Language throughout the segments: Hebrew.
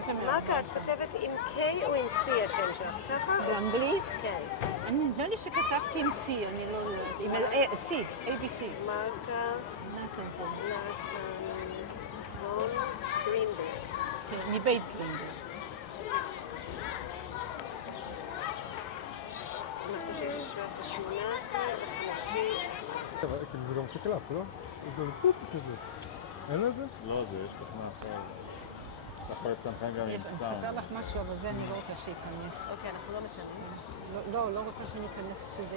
מה זה מלכה, את כותבת עם K או עם C השם שלך, ככה? באנגלית? כן. נדמה לי שכתבתי עם C, אני לא יודעת. עם C, ABC. מלכה, נתנזון. זון, גרינברג. כן, מבית גרינברג. אנחנו חושבים 17, 18, חמישי. כאילו זה גם שקלף, לא? זה פופ כזה. אין את זה? לא, זה יש לך מאחר. אתה יכול לסתמכן גם עם אני סתם. אספר לך משהו, אבל זה אני לא רוצה שייכנס. אוקיי, אנחנו לא מצלמים. לא רוצה שזה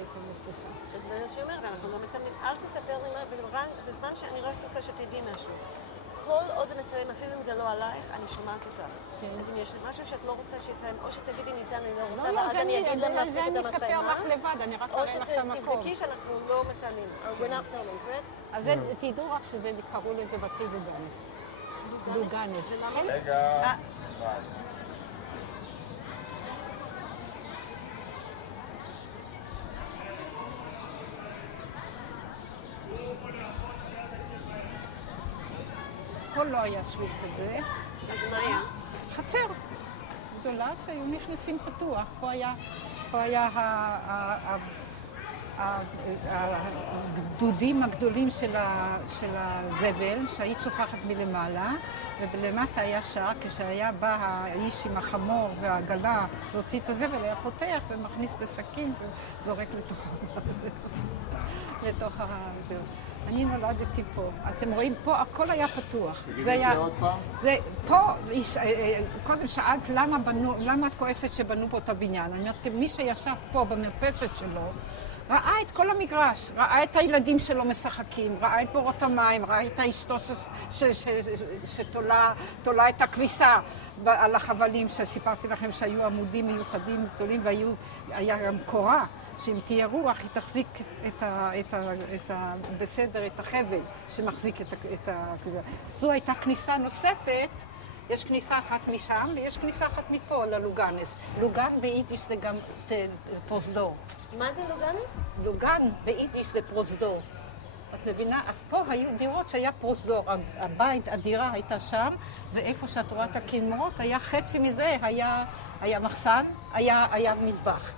ייכנס לשם. אז זה מה שהיא אומרת, אנחנו לא מצלמים. אל תספר לי מה, בזמן שאני רק רוצה שתדעי משהו. כל עוד זה מצלם, אפילו אם זה לא עלייך, אני שומעת אותך. אז אם יש משהו שאת לא רוצה שיצלם, או שתגידי ניצן, אני לא רוצה, ואז אני אגיד לך להפסיק את המצלמה. זה אני אספר לך לבד, אני רק אראה לך את המקום. או שתבדקי שאנחנו לא מצלמים. We're not filming, correct? אז תדעו רק שזה, קראו לזה בתי לוגנס. לוגנס. רגע, ביי. פה לא היה שביל כזה. אז מה היה? חצר גדולה שהיו נכנסים פתוח. פה היה הגדודים הגדולים של הזבל שהיית שופכת מלמעלה, ולמטה היה שער. כשהיה בא האיש עם החמור והעגלה להוציא את הזבל, היה פותח ומכניס בסכין וזורק לתוך אני נולדתי פה. אתם רואים, פה הכל היה פתוח. תגידי את זה עוד פעם? פה, קודם שאלת למה את כועסת שבנו פה את הבניין. אני אומרת, מי שישב פה במרפסת שלו, ראה את כל המגרש, ראה את הילדים שלו משחקים, ראה את בורות המים, ראה את אשתו שתולה את הכביסה על החבלים שסיפרתי לכם שהיו עמודים מיוחדים גדולים והיה גם קורה. שאם תהיה רוח, היא תחזיק בסדר את החבל שמחזיק את זו הייתה כניסה נוספת, יש כניסה אחת משם ויש כניסה אחת מפה ללוגנס. לוגן ביידיש זה גם פרוזדור. מה זה לוגנס? לוגן ביידיש זה פרוזדור. את מבינה? אז פה היו דירות שהיה פרוזדור. הבית, הדירה הייתה שם, ואיפה שאת רואה את הכנמרות, היה חצי מזה, היה מחסן, היה מטבח.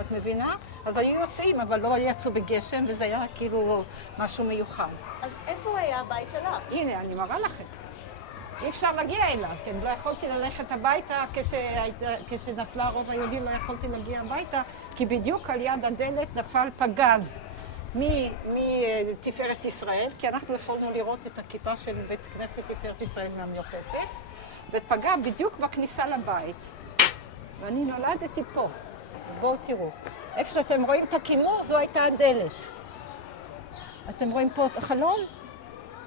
את מבינה? אז היו יוצאים, אבל לא יצאו בגשם, וזה היה כאילו משהו מיוחד. אז איפה היה הבית שלך? הנה, אני מראה לכם. אי אפשר להגיע אליו, כן? לא יכולתי ללכת הביתה כשנפלה הרוב היהודי, לא יכולתי להגיע הביתה, כי בדיוק על יד הדלת נפל פגז מתפארת ישראל, כי אנחנו יכולנו לראות את הכיפה של בית כנסת תפארת ישראל מהמרפסת, ופגע בדיוק בכניסה לבית. ואני נולדתי פה. בואו תראו. איפה שאתם רואים את הכימור, זו הייתה הדלת. אתם רואים פה את החלון?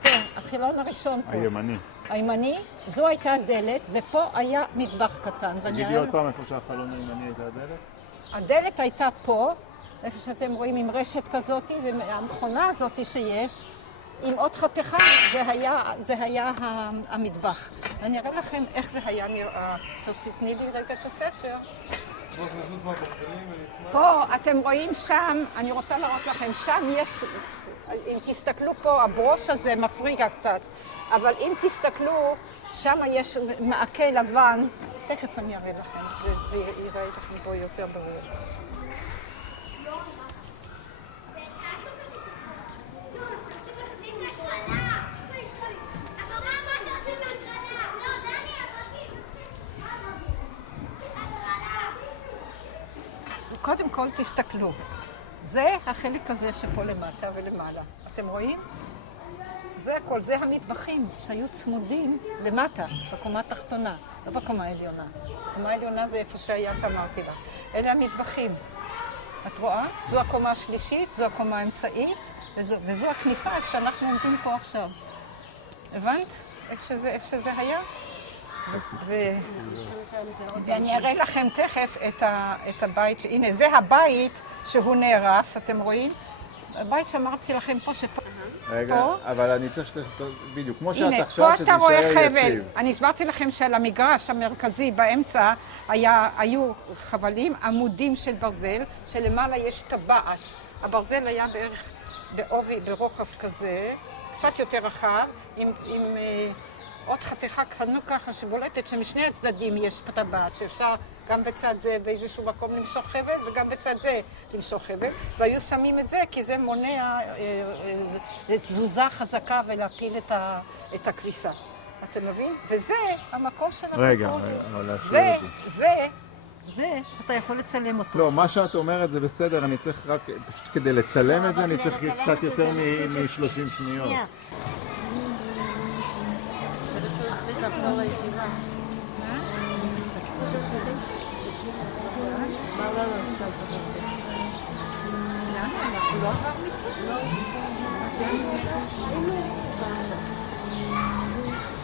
כן, החלון הראשון פה. הימני. הימני, זו הייתה הדלת, ופה היה מטבח קטן. תגידי עוד פעם איפה שהחלון הימני הייתה הדלת? הדלת הייתה פה, איפה שאתם רואים עם רשת כזאת, והמכונה הזאת שיש, עם עוד חתיכה, זה היה המטבח. אני אראה לכם איך זה היה נראה. תתני לי רגע את הספר. פה, אתם רואים שם, אני רוצה להראות לכם, שם יש, אם תסתכלו פה, הברוש הזה מפריע קצת, אבל אם תסתכלו, שם יש מעקה לבן, תכף אני אראה לכם, זה יראה לכם פה יותר ברור. קודם כל תסתכלו, זה החלק הזה שפה למטה ולמעלה. אתם רואים? זה הכל, זה המטבחים שהיו צמודים למטה, בקומה התחתונה, לא בקומה העליונה. בקומה העליונה זה איפה שהיה, אמרתי לה. אלה המטבחים. את רואה? זו הקומה השלישית, זו הקומה האמצעית, וזו הכניסה איפה שאנחנו עומדים פה עכשיו. הבנת? איך שזה היה? ואני אראה לכם תכף את הבית, הנה זה הבית שהוא נהרס, אתם רואים? הבית שאמרתי לכם פה שפה. רגע, אבל אני צריך בדיוק, כמו שאת הנה, עכשיו, פה שזה אתה רואה יישאר חבל. יציב. אני הסברתי לכם שעל המגרש המרכזי באמצע היו חבלים, עמודים של ברזל, שלמעלה יש טבעת. הברזל היה בערך ברוחב כזה, קצת יותר רחב, עם עוד חתיכה קטנה ככה שבולטת שמשני הצדדים יש טבעת, שאפשר גם בצד זה באיזשהו מקום למשוך חבל וגם בצד זה למשוך חבל, והיו שמים את זה כי זה מונע תזוזה חזקה ולהפיל את הכביסה. אתה מבין? וזה המקום של המקום. רגע, אבל להסביר את זה. זה, אתה יכול לצלם אותו. לא, מה שאת אומרת זה בסדר, אני צריך רק, פשוט כדי לצלם את זה, אני צריך קצת יותר מ-30 שניות. שנייה. לחזור לישיבה.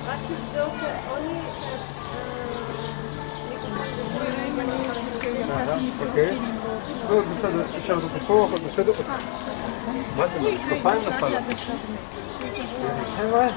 רק תבדוק עוני אוקיי. לא, בסדר, אפשר לעשות פה, אבל בסדר. מה זה? משקפיים נפל. חבר'ה.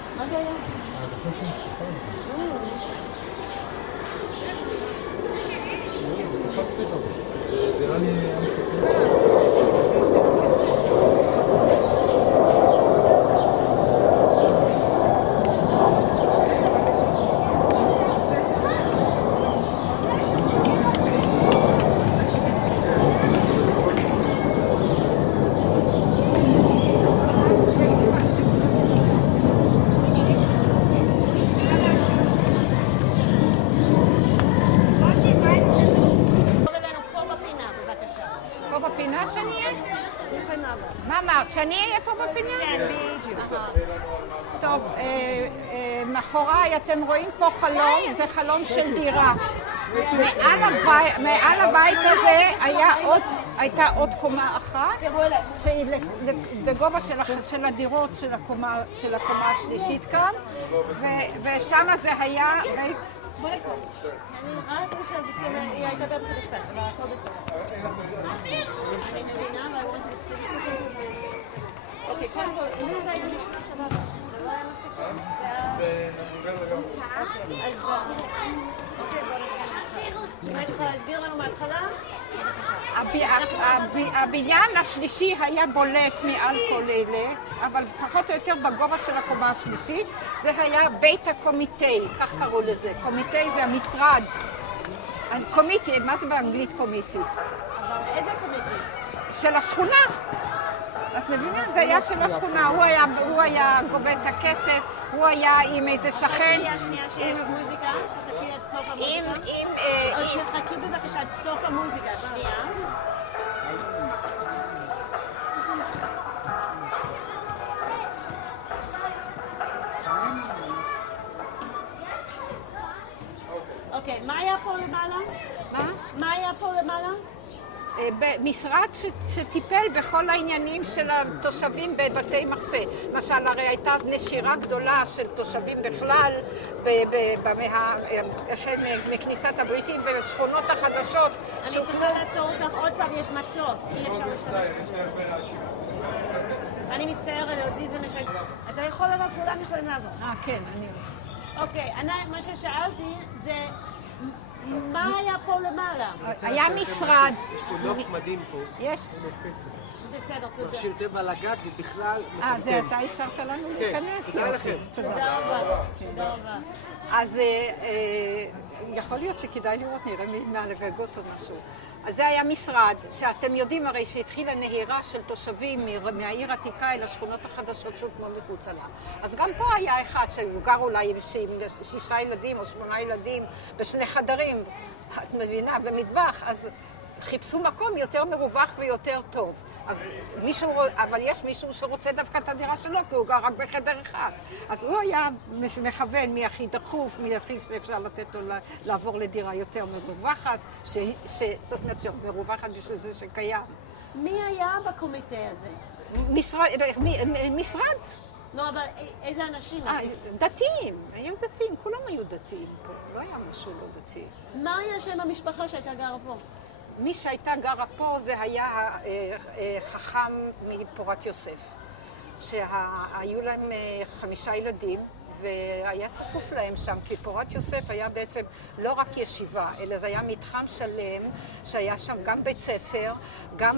מה אמרת? שאני אהיה פה בפינה? כן, בדיוק. טוב, מאחוריי אתם רואים פה חלום, זה חלום של דירה. מעל הבית הזה הייתה עוד קומה אחת, שהיא בגובה של הדירות של הקומה השלישית כאן, ושם זה היה בית... אני רק חושבת בסדר, היא הייתה באמצע משפט, אבל הכל בסדר. אני מבינה, אבל אני want to finish this. אוקיי, קודם כל, לי זה היה נשמע סבבה. זה לא היה מספיק טוב. זה מבוגר לגמרי. אז... אוקיי, בוא נתחיל. אם היית יכולה להסביר לנו מההתחלה? הבניין השלישי היה בולט מעל כל אלה, אבל פחות או יותר בגובה של הקומה השלישית, זה היה בית הקומיטי, כך קראו לזה. קומיטי זה המשרד. קומיטי, מה זה באנגלית קומיטי? אבל איזה קומיטי? של השכונה. את מבינה? זה היה של השכונה. הוא היה גובה את הכסף, הוא היה עם איזה שכן. שנייה, שיש מוזיקה. תחכי עד סוף המוזיקה. תחכי בבקשה עד סוף המוזיקה, שנייה. אוקיי, מה היה פה למעלה? מה היה פה למעלה? משרד שטיפל בכל העניינים של התושבים בבתי מחסה. למשל, הרי הייתה נשירה גדולה של תושבים בכלל, החל מכניסת הבריטים ובשכונות החדשות. אני צריכה לעצור אותך עוד פעם, יש מטוס, אי אפשר להשתמש בזה. אני מצטערת, להוציא זה משגע. אתה יכול אבל כולם יכולים לעבור. כן, אני... אוקיי, מה ששאלתי זה... מה היה פה למעלה? היה משרד. יש פה נוף מדהים פה. יש. בסדר, תודה. מכשיר טבע לגת זה בכלל זה אתה השארת לנו להיכנס. תודה לכם. תודה רבה. תודה רבה. אז יכול להיות שכדאי לראות, נראה מעל הגגות או משהו. אז זה היה משרד, שאתם יודעים הרי שהתחילה נהירה של תושבים מהעיר העתיקה אל השכונות החדשות שהוקמו מחוצה לה. אז גם פה היה אחד שגר אולי עם 6 ילדים או 8 ילדים בשני חדרים, את מבינה, במטבח, אז חיפשו מקום יותר מרווח ויותר טוב. אבל יש מישהו שרוצה דווקא את הדירה שלו, כי הוא גר רק בחדר אחד. אז הוא היה מכוון מי הכי דחוף, מי הכי שאפשר לתת לו לעבור לדירה יותר מרווחת, זאת אומרת שמרווחת בשביל זה שקיים. מי היה בקומיטה הזה? משרד. לא, אבל איזה אנשים? דתיים. היו דתיים, כולם היו דתיים פה. לא היה משהו לא דתי. מה היה שם המשפחה שהייתה גרה פה? מי שהייתה גרה פה זה היה חכם מפורת יוסף, שהיו להם 5 ילדים, והיה צפוף להם שם, כי פורת יוסף היה בעצם לא רק ישיבה, אלא זה היה מתחם שלם, שהיה שם גם בית ספר, גם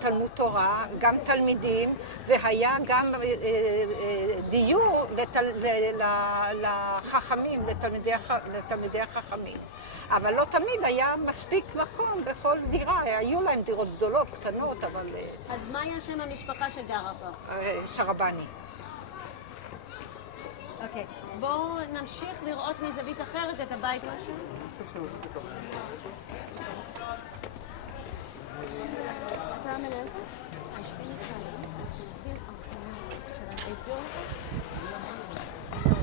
תלמוד תורה, גם תלמידים, והיה גם דיור לחכמים, לתלמידי החכמים. אבל לא תמיד היה מספיק מקום בכל דירה, היו להם דירות גדולות, קטנות, אבל... אז מה היה שם המשפחה שגרה פה? שרבני. אוקיי, בואו נמשיך לראות מזווית אחרת את הבית משהו. אתה המנהל פה? השפיעו צה"ל, אנחנו עושים ארכיונים של הסבירו לך? גם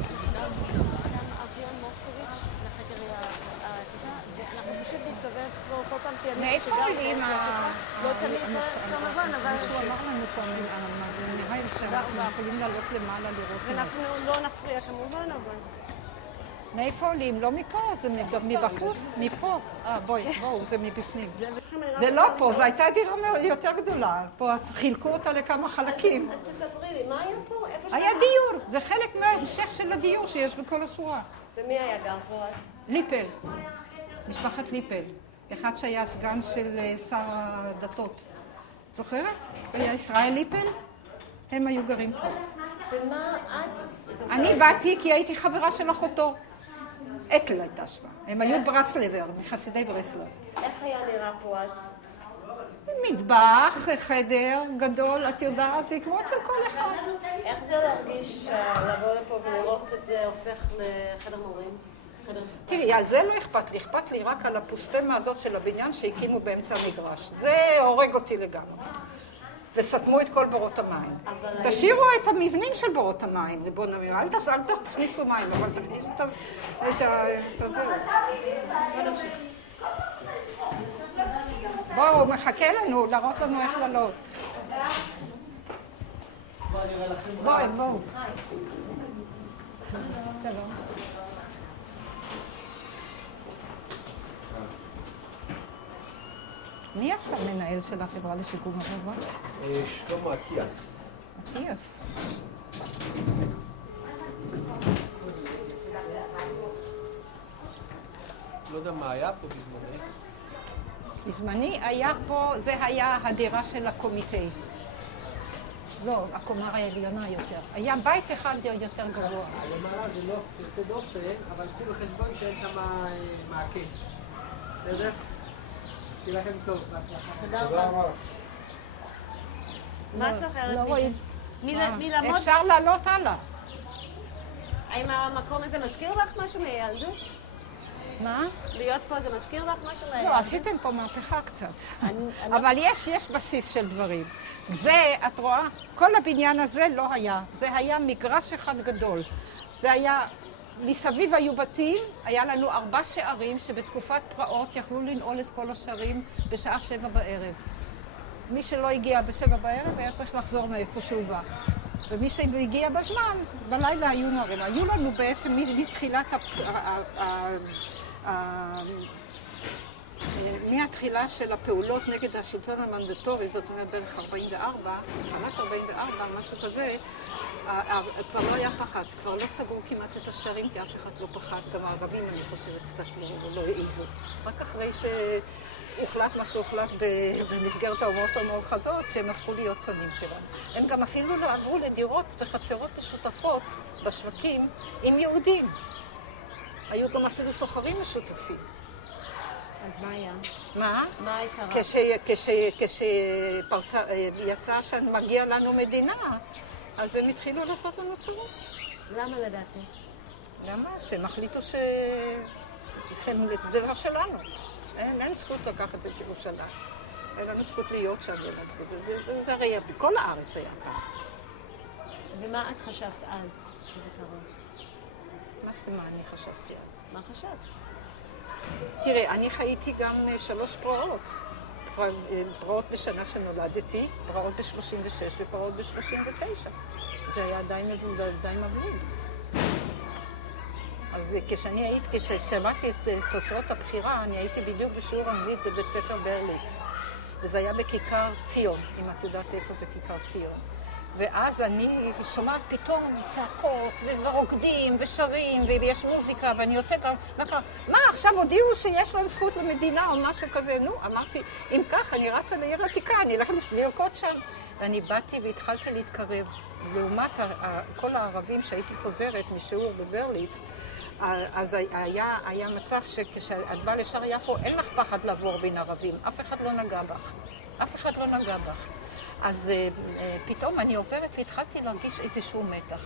ארכיון מוסקוביץ' לחקר העתיקה, ואנחנו פשוט נסתובב פה כל פעם שיהיה מישהו שגר פה, לא תמיד כמובן, אבל... מישהו אמר לנו פה, נראה לי שאנחנו יכולים לעלות למעלה לראות. ואנחנו לא נפריע כמובן, אבל... מאיפה עולים? לא מפה, זה מבחוץ, מפה. בואו, זה מבפנים. זה לא פה, זו הייתה דירה יותר גדולה. פה אז חילקו אותה לכמה חלקים. אז תספרי לי, מה היה פה? איפה היה דיור, זה חלק מההמשך של הדיור שיש בכל השורה. ומי היה גר פה אז? ליפל, משפחת ליפל. אחד שהיה סגן של שר הדתות. זוכרת? היה ישראל ליפל? הם היו גרים פה. ומה את? אני באתי כי הייתי חברה של אחותו. אתל הייתה שמה. הם היו ברסלבר, מחסידי ברסלב. איך היה נראה פה אז? מטבח, חדר גדול, את יודעת, זה כמו אצל כל אחד. איך זה להרגיש לבוא לפה ולראות את זה הופך לחדר מורים? תראי, על זה לא אכפת לי, אכפת לי רק על הפוסטמה הזאת של הבניין שהקימו באמצע המגרש. זה הורג אותי לגמרי. וסתמו את כל בורות המים. תשאירו את המבנים של בורות המים, ריבון המים. אל תכניסו מים, אבל תכניסו את הזה. בוא נמשיך. בואו, הוא מחכה לנו, להראות לנו איך לעלות. בואו. שלום. מי עכשיו מנהל של החברה לשיקום החברה? שלמה אטיאס. אטיאס. לא יודע מה היה פה בזמני. בזמני היה פה, זה היה הדירה של הקומיטה. לא, הקומה העליונה יותר. היה בית אחד יותר גרוע. למעלה זה לא יוצא דופן, אבל קחו בחשבון שאין שם מעקה. בסדר? שיהיה לכם טוב, בהצלחה. תודה רבה. מה צריך לא רואים. מלעמוד? אפשר לעלות הלאה. האם המקום הזה מזכיר לך משהו מילדות? מה? להיות פה זה מזכיר לך משהו מילדות? לא, עשיתם פה מהפכה קצת. אבל יש בסיס של דברים. זה, את רואה, כל הבניין הזה לא היה. זה היה מגרש אחד גדול. זה היה, מסביב היו בתים, היה לנו 4 שערים שבתקופת פרעות יכלו לנעול את כל השערים בשעה 7 בערב. מי שלא הגיע ב7 בערב היה צריך לחזור מאיפה שהוא בא. ומי שהגיע בזמן, בלילה היו נערים. היו לנו בעצם מתחילת מהתחילה של הפעולות נגד השלטון המנדטורי, זאת אומרת בערך 44, התחלת 44, משהו כזה, כבר לא היה פחד, כבר לא סגרו כמעט את השערים כי אף אחד לא פחד, גם הערבים אני חושבת קצת לא העיזו. רק אחרי שהוחלט מה שהוחלט במסגרת האומות המאוחדות, שהם הפכו להיות צונים שלנו. הם גם אפילו לא עברו לדירות וחצרות משותפות בשווקים עם יהודים. היו גם אפילו סוחרים משותפים. אז מה היה? מה? מה העיקרה? כשיצא שמגיע לנו מדינה, אז הם התחילו לעשות לנו צרות. למה לדעתי? למה? שהם החליטו שזה לא שלנו. אין זכות לקחת את ירושלים. אין לנו זכות להיות שם. זה הרי בכל הארץ היה ככה. ומה את חשבת אז שזה קרה? מה זאת אומרת אני חשבתי אז? מה חשבת? תראה, אני חייתי גם 3 פרעות. פרעות בשנה שנולדתי, פרעות ב-36 ופרעות ב-39. זה היה די מבהיל. אז כששמעתי את תוצאות הבחירה, אני הייתי בדיוק בשיעור אנגלית בבית ספר ברליץ. וזה היה בכיכר ציון, אם את יודעת איפה זה כיכר ציון. ואז אני שומעת פתאום צעקות, ורוקדים, ושרים, ויש מוזיקה, ואני יוצאת, מה, עכשיו הודיעו שיש להם זכות למדינה או משהו כזה? נו, אמרתי, אם כך, אני רצה לעיר עתיקה, אני אלך לרקוד שם. ואני באתי והתחלתי להתקרב. לעומת כל הערבים שהייתי חוזרת משיעור בברליץ, אז היה מצב שכשאת באה לשער יפו, אין לך פחד לעבור בין ערבים. אף אחד לא נגע בך. אף אחד לא נגע בך. אז פתאום אני עוברת והתחלתי להרגיש איזשהו מתח.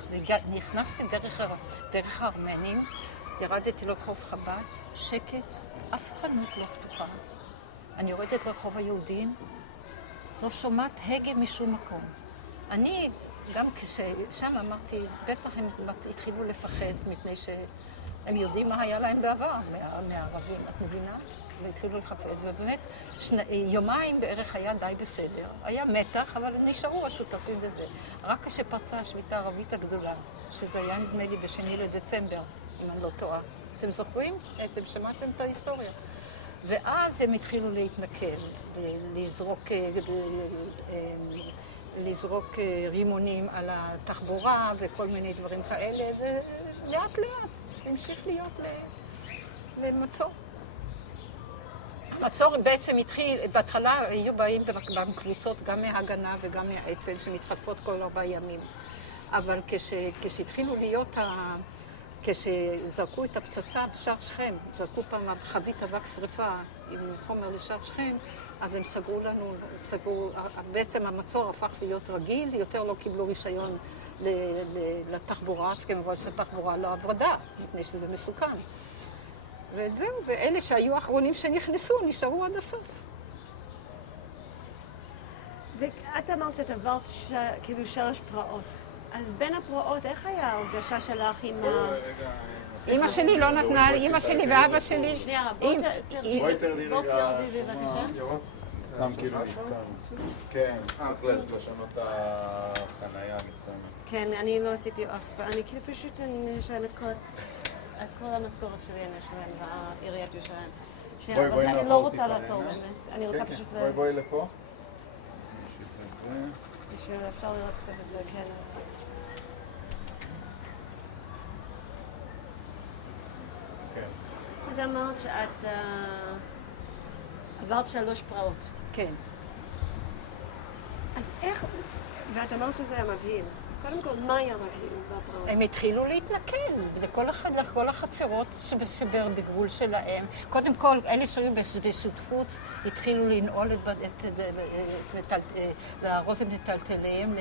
נכנסתי דרך הארמנים, ירדתי לרחוב חב"ד, שקט, אף חנות לא פתוחה. אני יורדת לרחוב היהודים, לא שומעת הגה משום מקום. אני, גם כששם אמרתי, בטח הם התחילו לפחד, מפני שהם יודעים מה היה להם בעבר מהערבים, את מבינה? והתחילו לחפד, ובאמת יומיים בערך היה די בסדר. היה מתח, אבל נשארו השותפים בזה. רק כשפרצה השביתה הערבית הגדולה, שזה היה נדמה לי ב2 לדצמבר, אם אני לא טועה. אתם זוכרים? אתם שמעתם את ההיסטוריה. ואז הם התחילו להתנכל, לזרוק רימונים על התחבורה וכל מיני דברים כאלה, ולאט לאט המשיך להיות למצור. המצור בעצם התחיל, בהתחלה היו באים בקבוצות גם מההגנה וגם מהאצ"ל שמתחלפות כל 4 ימים. אבל כשהתחילו להיות, כשזרקו את הפצצה בשער שכם, זרקו פעם חבית אבק שריפה עם חומר לשער שכם, אז הם סגרו לנו, בעצם המצור הפך להיות רגיל, יותר לא קיבלו רישיון לתחבורה, אז כמובן שהתחבורה לא עבודה, מפני שזה מסוכן. וזהו, ואלה שהיו האחרונים שנכנסו, נשארו עד הסוף. ואת אמרת שאת עברת כאילו 3 פרעות. אז בין הפרעות, איך היה ההרגשה שלך עם ה... אמא שלי לא נתנה, אמא שלי ואבא שלי... שנייה, בואי תרדי בבקשה. סתם כאילו נפתר. כן, צריך לשנות את החנייה ניצן. כן, אני לא עשיתי אף פעם. אני כאילו פשוט משלם את כל המשכורת שלי, אני אשלם בעיריית ירושלים. אבל אני לא רוצה לעצור באמת. אני רוצה פשוט... בואי לפה. אפשר לראות קצת את זה, כן. את אמרת שאת עברת 3 פרעות. כן. אז איך... ואת אמרת שזה היה מבהיל. קודם כל, מה היה מבהיל בפרעות? הם התחילו להתנכל לכל החצרות שבגבול שלהם. קודם כל, אלה שהיו בשותפות התחילו לנעול לארוז את מטלטליהם,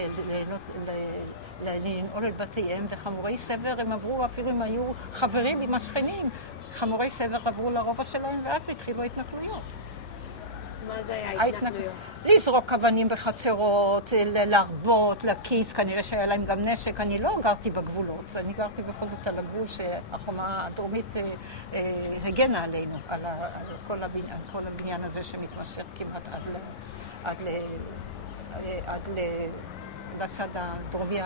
לנעול את בתיהם, וחמורי סבר הם עברו, אפילו אם היו חברים עם השכנים, חמורי סבר עברו לרובע שלהם, ואז התחילו התנכלויות. מה זה היה התנכלויות? לזרוק אבנים בחצרות, להרבות, לכיס, כנראה שהיה להם גם נשק. אני לא גרתי בגבולות, אני גרתי בכל זאת על הגבול שהחומה הדרומית הגנה עלינו, על כל הבניין הזה שמתמשך כמעט עד לצד הדרומי,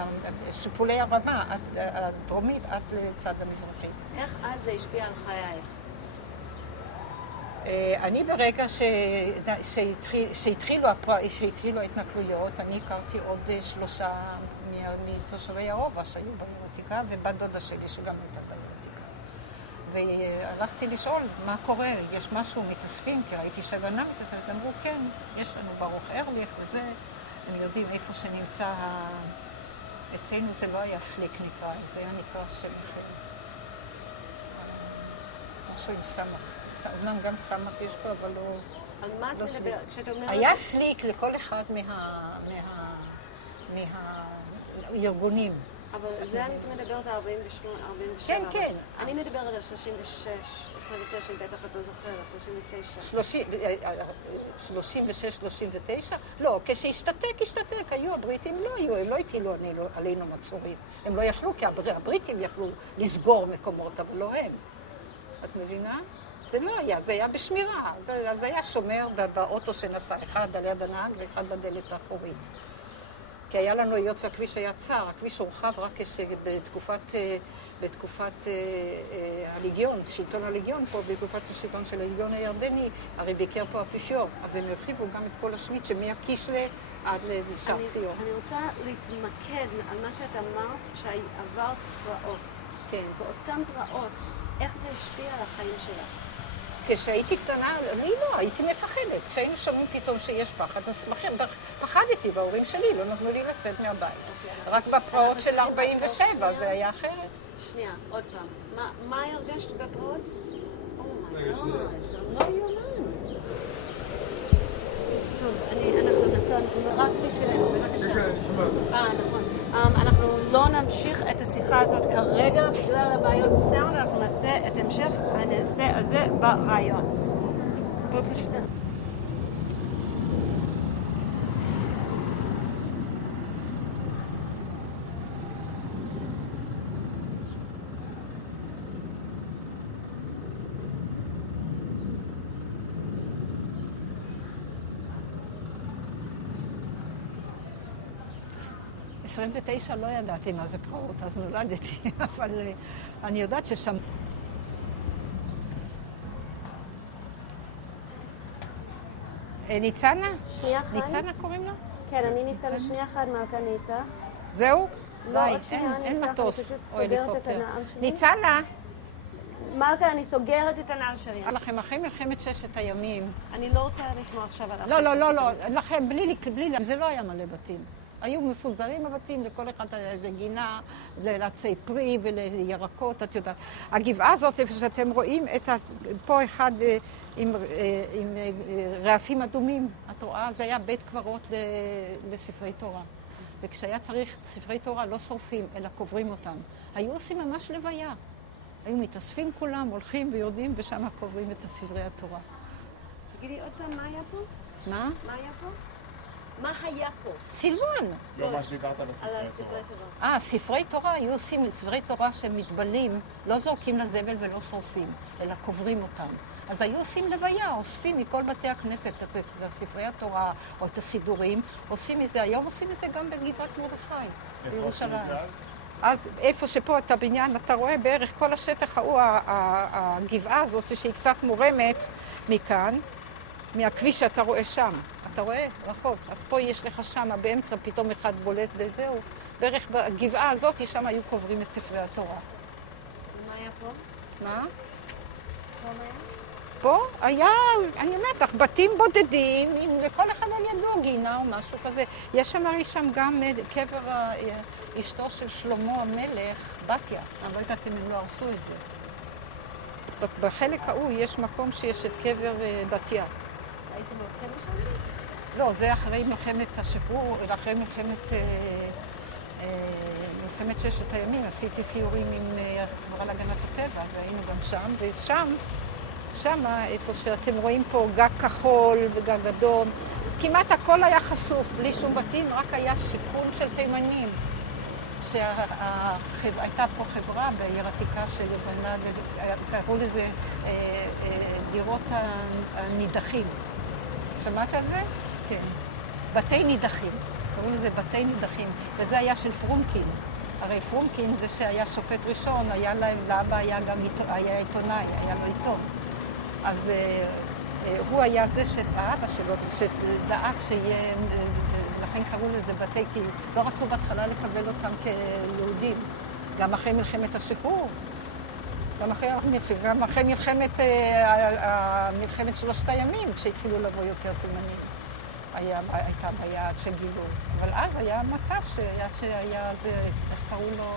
שפולי הרמה הדרומית עד לצד המזרחי. איך אז זה השפיע על חייך? אני ברגע שהתחילו ההתנכלויות, אני הכרתי עוד 3 מתושבי הרובע שהיו בעיר העתיקה, ובת דודה שלי שגם הייתה בעיר העתיקה. והלכתי לשאול מה קורה, יש משהו, מתאספים, כי ראיתי שהגנה מתאספת, אמרו כן, יש לנו ברוך ארליך וזה, הם יודעים איפה שנמצא, אצלנו זה לא היה סליק נקרא, זה היה נקרא של משהו עם סמך. אומנם גם סמך יש פה, אבל לא... על מה את מדברת? כשאת אומרת... היה סליק לכל אחד מהארגונים. אבל זה אני מדברת על 48, 47. כן, כן. אני מדברת על 36, 29, בטח את לא זוכרת, 39. 36, 39? לא, כשהשתתק, היו הבריטים, לא היו, הם לא הטילו עלינו מצורים. הם לא יכלו, כי הבריטים יכלו לסגור מקומות, אבל לא הם. את מבינה? זה לא היה, זה היה בשמירה. זה היה שומר באוטו שנסע, אחד על יד הנהג ואחד בדלת האחורית. כי היה לנו, היות והכביש היה צר, הכביש הורחב רק בתקופת הליגיון, שלטון הליגיון פה, בתקופת השלטון של הליגיון הירדני, הרי ביקר פה האפיפיור, אז הם הרחיבו גם את כל השביט שמהקישלה עד לשער ציון. אני רוצה להתמקד על מה שאת אמרת, שעברת פרעות. כן. באותן פרעות, איך זה השפיע על החיים שלך? כשהייתי קטנה, אני לא, הייתי מפחדת. כשהיינו שומעים פתאום שיש פחד, אז פחדתי, וההורים שלי לא נתנו לי לצאת מהבית. רק בפרעות של 47 זה היה אחרת. שנייה, עוד פעם. מה הרגשת בפרעות? אומייגאד, לא יאומן. טוב, אנחנו נצא, רק בשבילנו, בבקשה. נכון. אנחנו לא נמשיך את השיחה הזאת כרגע בגלל הבעיות סאונד, אנחנו נעשה את המשך הנושא הזה ברעיון. בואו פשוט נעשה. ב-29 לא ידעתי מה זה פרעות, אז נולדתי, אבל אני יודעת ששם... ניצנה? שנייה אחת. ניצנה קוראים לה? כן, אני ניצנה שנייה אחת, מלכה אני איתך. זהו? לא, די, עוד שנייה, אני אין איתך, מטוס אני פשוט או סוגרת את הליקופטר. הנעל שלי. ניצנה! מלכה, אני סוגרת את הנעל שלי. היה לכם אחרי מלחמת ששת הימים. אני לא רוצה לשמוע עכשיו על לא, לכם, בלי, זה לא היה מלא בתים. היו מפוזרים הבתים, לכל אחד היה איזה גינה, לעצי פרי ולירקות, את יודעת. הגבעה הזאת, איפה שאתם רואים, פה אחד עם רעפים אדומים, את רואה? זה היה בית קברות לספרי תורה. וכשהיה צריך ספרי תורה לא שורפים, אלא קוברים אותם. היו עושים ממש לוויה. היו מתאספים כולם, הולכים ויורדים, ושם קוברים את ספרי התורה. תגידי עוד פעם, מה היה פה? מה? מה היה פה? מה היה פה? סילבן. לא מה שדיברת על על הספרי תורה. הספרי תורה. ספרי תורה, היו עושים ספרי תורה שמתבלים, לא זורקים לזבל ולא שורפים, אלא קוברים אותם. אז היו עושים לוויה, אוספים מכל בתי הכנסת את ספרי התורה או את הסידורים, עושים מזה, היום עושים מזה גם בגבעת מרדכי, בירושלים. אז איפה שפה את הבניין, אתה רואה בערך כל השטח ההוא, הגבעה הזאת שהיא קצת מורמת מכאן, מהכביש שאתה רואה שם. אתה רואה? רחוק. אז פה יש לך שם, באמצע פתאום אחד בולט בזהו. בערך בגבעה הזאת, שם היו קוברים את ספרי התורה. ומה היה פה? מה? מה היה? פה היה, אני אומרת לך, בתים בודדים, לכל אחד על ידו גינה או משהו כזה. יש שם גם קבר אשתו של שלמה המלך, בתיה. אני לא יודעת אם הם לא הרסו את זה. בחלק ההוא יש מקום שיש את קבר בתיה. הייתם הולכים לשם? לא, זה אחרי מלחמת השחרור, אלא אחרי מלחמת ששת הימים. עשיתי סיורים עם החברה להגנת הטבע, והיינו גם שם, ושם, איפה שאתם רואים פה, גג כחול וגג אדום, כמעט הכל היה חשוף, בלי שום בתים, רק היה שיכון של תימנים. שהייתה פה חברה בעיר עתיקה שבנה, קראו לזה דירות הנידחים. שמעת על זה? כן. בתי נידחים. קראו לזה בתי נידחים. וזה היה של פרומקין. הרי פרומקין זה שהיה שופט ראשון, היה להם, לאבא היה גם היה עיתונאי, היה לו עיתון. אז הוא היה זה של האבא שלו, שדאג שיהיה, לכן קראו לזה בתי, כי לא רצו בהתחלה לקבל אותם כיהודים. גם אחרי מלחמת השחרור. גם אחרי מלחמת שלושת הימים, כשהתחילו לבוא יותר תימנים, הייתה בעיה עד שגילו. אבל אז היה מצב שהיה זה, איך קראו לו,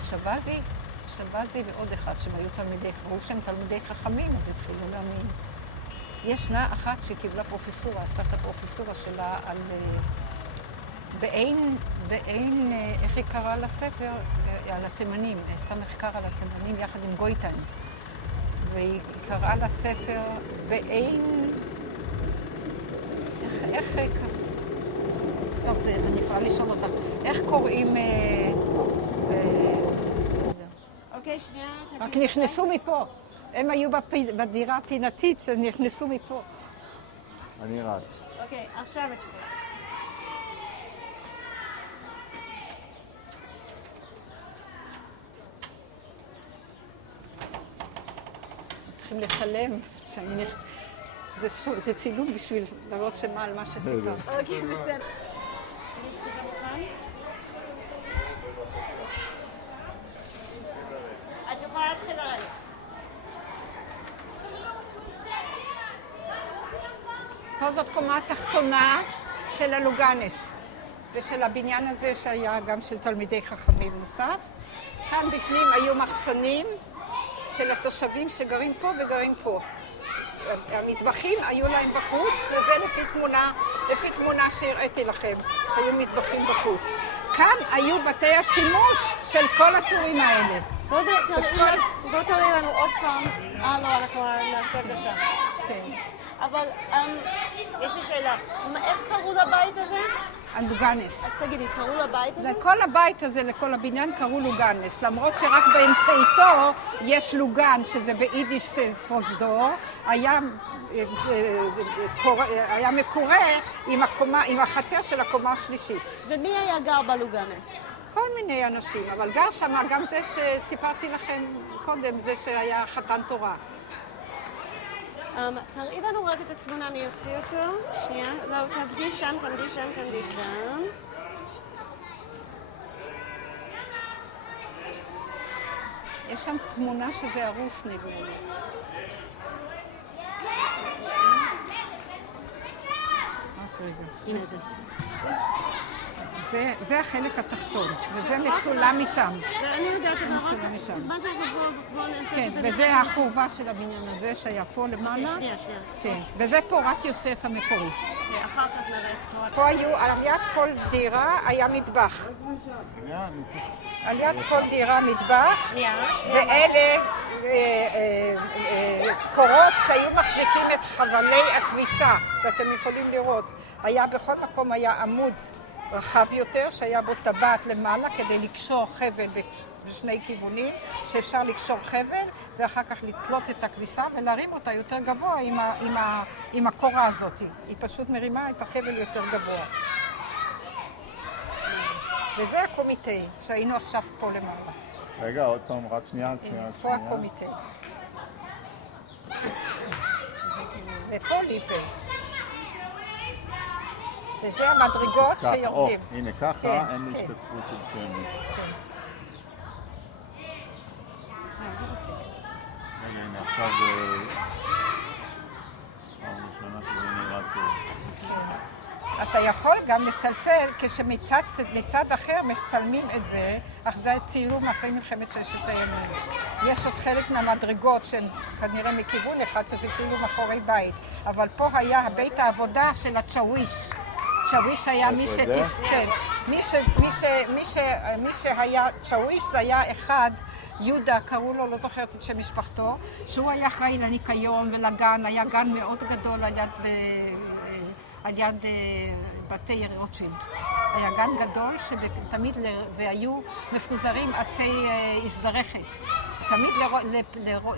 שבזי ועוד אחד שהם היו ראו שהם תלמידי חכמים, אז התחילו להאמין. יש נעה אחת שקיבלה פרופסורה, עשתה את הפרופסורה שלה על... בעין, איך היא קראה לספר? על התימנים, עשתה מחקר על התימנים יחד עם גויטיין. והיא קראה לספר בעין... איך קראה? טוב, אני יכולה לשאול אותך. איך קוראים... אוקיי, שנייה. רק נכנסו מפה. הם היו בדירה הפינתית, אז נכנסו מפה. אני רץ. אוקיי, עכשיו את שלך. צריכים לצלם, זה צילום בשביל להראות שמה על מה שסיפרת. אוקיי, בסדר. תגיד שאתה מוכן? את יכולה להתחיל לרדת. פה זאת קומה התחתונה של הלוגנס, ושל הבניין הזה שהיה גם של תלמידי חכמים נוסף. כאן בפנים היו מחסנים של התושבים שגרים פה וגרים פה. המטבחים היו להם בחוץ, וזה לפי תמונה שהראיתי לכם, היו מטבחים בחוץ. כאן היו בתי השימוש של כל הטורים האלה. בוא תראי לנו עוד פעם. לא, אנחנו נעשה את זה שם. כן. אבל יש לי שאלה, איך קראו לבית הזה? הלוגנס. אז תגידי, קראו לבית הזה? לכל הבית הזה, לכל הבניין, קראו לוגנס, למרות שרק באמצעיתו יש לוגן, שזה ביידיש פרוזדור, היה מקורה עם החצר של הקומה השלישית. ומי היה גר בלוגנס? כל מיני אנשים, אבל גר שם גם זה שסיפרתי לכם קודם, זה שהיה חתן תורה. תראי לנו רק את התמונה, אני אוציא אותו. שנייה, לא, תעמדי שם. יש שם תמונה שזה הרוס נדמה לי. הנה זה. זה החלק התחתון, וזה מצולם משם. אני יודעת, אבל רק משם. בזמן שאנחנו בואו נעשה את כן, זה. וזה החורבה של הבניין הזה שהיה פה למעלה. שנייה. כן, וזה פורת יוסף המקורי. אחר כך נראה את פורת. פה היו, על יד כל דירה היה מטבח. על יד כל דירה מטבח, ואלה קורות שהיו מחזיקים את חבלי הכביסה, ואתם יכולים לראות. בכל מקום היה עמוד רחב יותר, שהיה בו טבעת למעלה כדי לקשור חבל בשני כיוונים, שאפשר לקשור חבל ואחר כך לתלות את הכביסה ולהרים אותה יותר גבוה עם הקורה הזאת. היא פשוט מרימה את החבל יותר גבוה. וזה הקומיטה שהיינו עכשיו פה למעלה. רגע, עוד פעם, רק שנייה. פה הקומיטה. ופה ליפה. וזה המדרגות שיורדים. הנה, ככה אין לי השתתפות של שמי. הנה, עכשיו פעם ראשונה שזה נראה טוב. אתה יכול גם לצלצל כשמצד אחר מצלמים את זה, אך זה צילום אחרי מלחמת ששת הימים. יש עוד חלק מהמדרגות שהן כנראה מכיוון אחד, שזה כאילו מאחורי בית. אבל פה היה בית העבודה של הצ'אוויש. צ'אוויש היה מי שהיה צ'אוויש זה היה אחד, יהודה, קראו לו, לא זוכרת את שם משפחתו, שהוא היה אחראי לניקיון ולגן, היה גן מאוד גדול על יד בתי רוטשילד. היה גן גדול שתמיד, והיו מפוזרים עצי הזדרכת. תמיד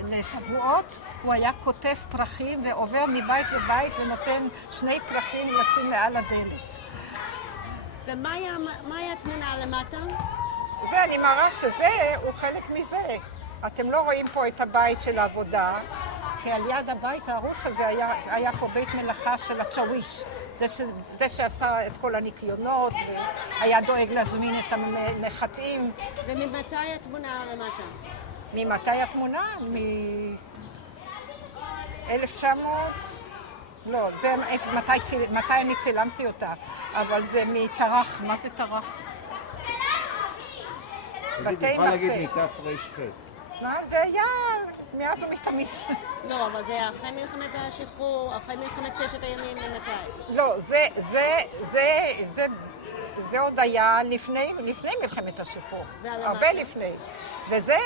לשבועות הוא היה כותב פרחים ועובר מבית לבית ונותן 2 פרחים לשים מעל הדלת. ומהי התמונה למטה? זה, אני מראה שזה הוא חלק מזה. אתם לא רואים פה את הבית של העבודה, כי על יד הבית ההרוס הזה היה פה בית מלאכה של הצ'אוויש. זה שעשה את כל הניקיונות, והיה דואג להזמין את המחטאים. וממתי התמונה למטה? ממתי התמונה? מ-1900? לא, זה מתי אני צילמתי אותה, אבל זה מתרח. מה זה תרח? בתי מחסה. להגיד מתף רשת. מה? זה היה מאז ומתמיד. לא, אבל זה אחרי מלחמת השחרור, אחרי מלחמת ששת הימים, ממתי? לא, זה עוד היה לפני מלחמת השחרור. הרבה לפני. וזה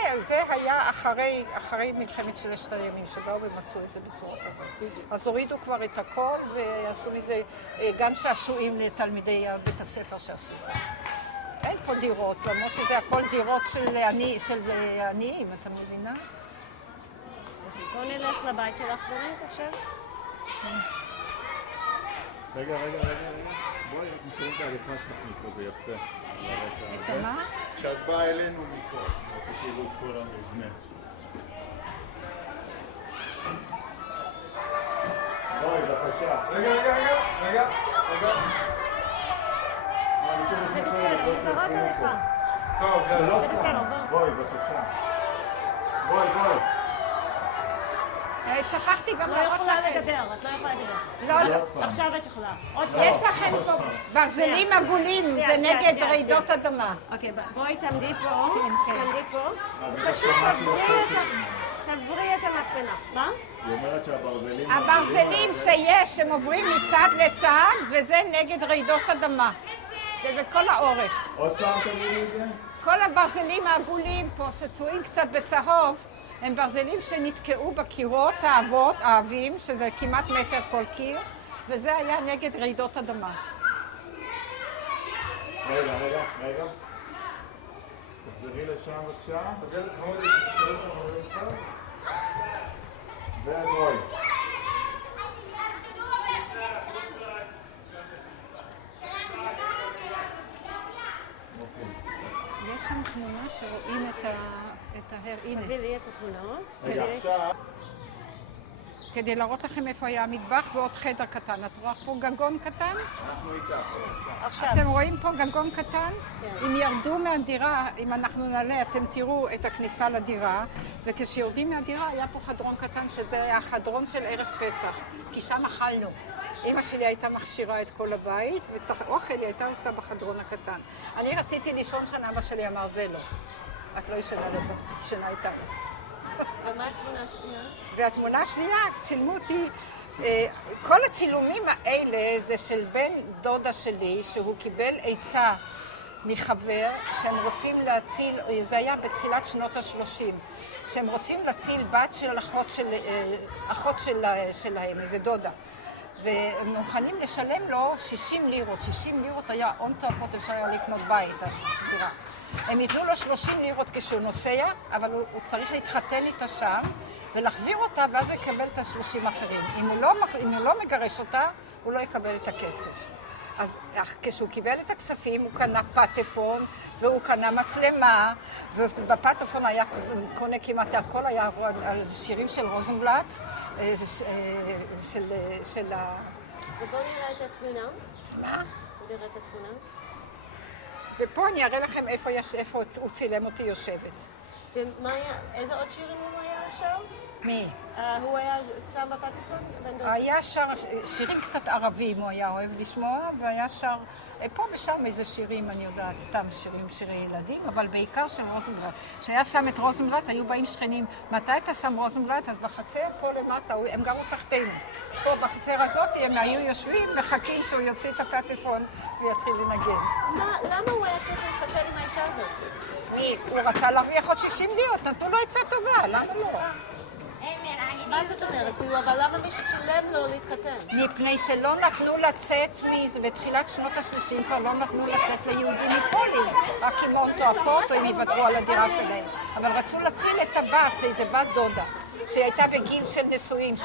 היה אחרי מלחמת ששת הימים, שבאו ומצאו את זה בצורה כזאת. אז הורידו כבר את הכל ועשו מזה גן שעשועים לתלמידי בית הספר שעשו. אין פה דירות, למרות שזה הכל דירות של עניים, אתה מבינה? בואו נלך לבית שלך באמת עכשיו. רגע. בואי, נמצאים את ההליכה שלך מפה, זה יפה. את מה? כשאת באה אלינו מפה, אתה תראו את כל המבנה. בבקשה. רגע. זה בסדר, זה רק עליך. טוב, זה לא זה סתם. בסדר, בוא. בואי, בבקשה. בואי. שכחתי גם לא להראות יכולה לכם. לדבר, את לא יכולה לדבר. לא, עוד פעם. עכשיו את יכולה. עוד פעם. יש לכם פה ברזלים עגולים, שנייה, זה נגד שנייה. רעידות אדמה. אוקיי, בואי תעמדי פה. כן. תעמדי פה. פשוט תברי את המצלמה. מה? היא אומרת שהברזלים... הברזלים שיש, הם עוברים מצד לצד, וזה נגד רעידות אדמה. זה בכל האורך. עוד פעם תגידי את זה? כל הברזלים העגולים פה, שצבועים קצת בצהוב, הם ברזלים שנתקעו בקירות העבים, שזה כמעט מטר כל קיר, וזה היה נגד רעידות אדמה. רגע. תחזרי לשם בבקשה. ובואי. יש שם תמונה שרואים את ההר, הנה. תביא לי את התמונות. רגע, עכשיו... כדי להראות לכם איפה היה המטבח ועוד חדר קטן. את רואה פה גגון קטן? אנחנו איתך. עכשיו. אתם רואים פה גגון קטן? אם ירדו מהדירה, אם אנחנו נעלה, אתם תראו את הכניסה לדירה, וכשיורדים מהדירה היה פה חדרון קטן, שזה היה החדרון של ערב פסח, כי שם אכלנו. אמא שלי הייתה מכשירה את כל הבית, ואת האוכל היא הייתה עושה בחדרון הקטן. אני רציתי לישון שם, אבא שלי אמר, זה לא. את לא ישנה לבד, תשנה איתנו. ומה התמונה השנייה? והתמונה השנייה, צילמו אותי, כל הצילומים האלה זה של בן דודה שלי, שהוא קיבל עצה מחבר, שהם רוצים להציל, זה היה בתחילת שנות ה-30, שהם רוצים להציל בת של אחות שלהם, איזה דודה. והם מוכנים לשלם לו 60 לירות. 60 לירות היה הון תועפות, אפשר היה לקנות בית, הדירה. הם ייתנו לו 30 לירות כשהוא נוסע, אבל הוא צריך להתחתן איתה שם ולהחזיר אותה, ואז הוא יקבל את ה-30 אחרים. אם הוא לא מגרש אותה, הוא לא יקבל את הכסף. אז כשהוא קיבל את הכספים, הוא קנה פטפון, והוא קנה מצלמה, ובפטפון היה קונה כמעט הכל, היה על שירים של רוזנבלט, של ה... ובואו נראה את התמונה. מה? בואו נראה את התמונה. ופה אני אראה לכם איפה הוא צילם אותי יושבת. ומה היה, איזה עוד שירים הוא היה שר? מי? הוא היה שם בפטפון? בן דוד היה שר שירים קצת ערבים, הוא היה אוהב לשמוע, והיה שר פה ושם איזה שירים, אני יודעת, סתם שירי ילדים, אבל בעיקר של רוזנבלט. כשהיה שם את רוזנבלט, היו באים שכנים, מתי אתה שם רוזנבלט? אז בחצר פה למטה, הם גרו תחתינו. פה בחצר הזאת הם היו יושבים, מחכים שהוא יוציא את הפטפון ויתחיל לנגן. למה הוא היה צריך להתחתן עם האישה הזאת? הוא רצה להרוויח עוד 60 לירות, נתנו לו עצה טובה, למה לא? מה זאת אומרת? אבל למה מישהו שילם לו להתחתן? מפני שלא נתנו לצאת, בתחילת שנות ה-30 כבר לא נתנו לצאת ליהודים מפולין, רק עם הון תועפות או אם יוותרו על הדירה שלהם. אבל רצו להציל את הבת, איזה בת דודה, שהיא הייתה בגיל של נשואים, 16-17,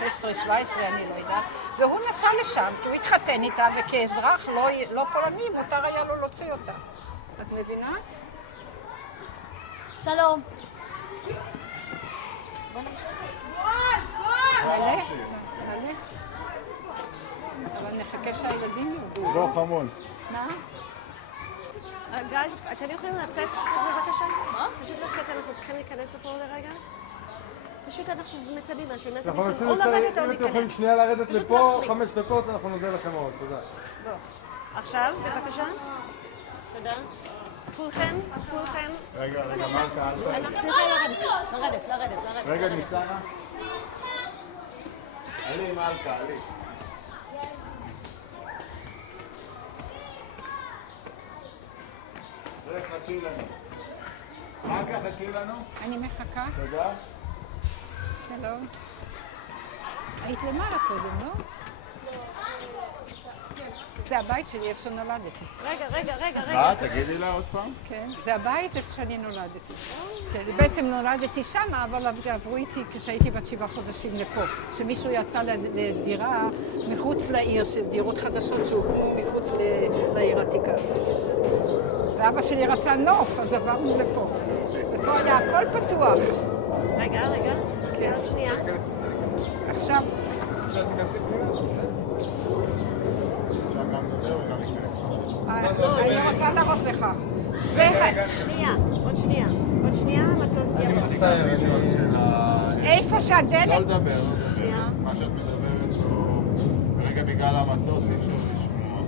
אני לא יודעת, והוא נסע לשם, כי הוא התחתן איתה, וכאזרח לא פולני, מותר היה לו להוציא אותה. את מבינה? שלום. מלא? אבל נחכה שהילדים ירדו. לא חמול. מה? גייז, אתם יכולים לצאת קצת בבקשה? מה? פשוט לצאת, אנחנו צריכים להיכנס לפה לרגע? פשוט אנחנו מצבים משהו, אם אתם אנחנו יכולים מנסים או לרדת לצאת, או אם אתם יכולים להיכנס. שנייה לרדת פשוט לפה, להחליט. 5 דקות, אנחנו נודה לכם מאוד, תודה. בוא. עכשיו, בבקשה. תודה. כולכם. רגע, מלכה, אנחנו צריכים לרדת. רגע, ניצנה. עלי, מלכה, עלי. חכי לנו. מלכה, חכי לנו. אני מחכה. תודה. שלום. היית למעלה קודם, לא? זה הבית שלי, איפה שנולדתי. רגע. מה? תגידי לה עוד פעם. כן, זה הבית איפה שאני נולדתי. כן, בעצם נולדתי שם, אבל עברו איתי כשהייתי בת 7 חודשים לפה. כשמישהו יצא לדירה מחוץ לעיר, של דירות חדשות שהוקמו מחוץ לעיר עתיקה. ואבא שלי רצה נוף, אז עברנו לפה. ופה היה הכל פתוח. רגע. כן. שנייה. עכשיו תיכנסי פנימה, זה בסדר. אפשר גם לדבר וגם להיכנס משהו. אני רוצה להראות לך. זה שנייה, עוד שנייה, המטוס יבוא. איפה לא שהדלת... לדבר, מה שאת מדברת לא... כרגע בגלל המטוס אי אפשר לשמוע.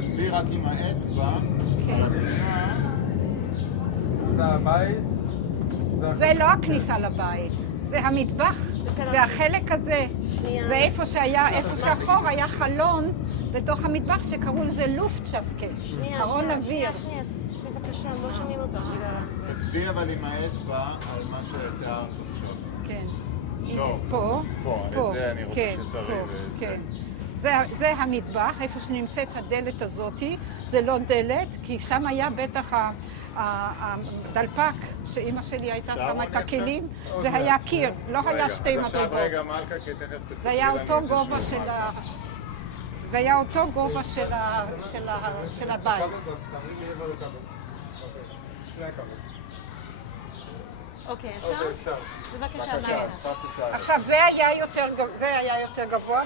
תצביעי רק עם האצבע על התמונה. זה הבית. זה לא הכניסה לבית, זה המטבח, זה החלק הזה. ואיפה שהחור היה חלון בתוך המטבח שקראו לזה לופטשפקה, ארון אוויר. שנייה, בבקשה, לא שומעים אותך. תצביעי אבל עם האצבע על מה שתיארת עכשיו. כן. לא. פה. את זה אני רוצה שתראי. כן. זה המטבח, איפה שנמצאת הדלת הזאתי, זה לא דלת, כי שם היה בטח הדלפק, שאימא שלי הייתה שמה את הכלים, והיה קיר, לא היה שתי מדרגות. עכשיו רגע מלכה, כי תכף תסתכלי. זה היה אותו גובה זה היה אותו גובה של הבית. אוקיי, אפשר? בבקשה, בבקשה, מלכה. עכשיו תתארי. עכשיו, זה היה יותר גבוה,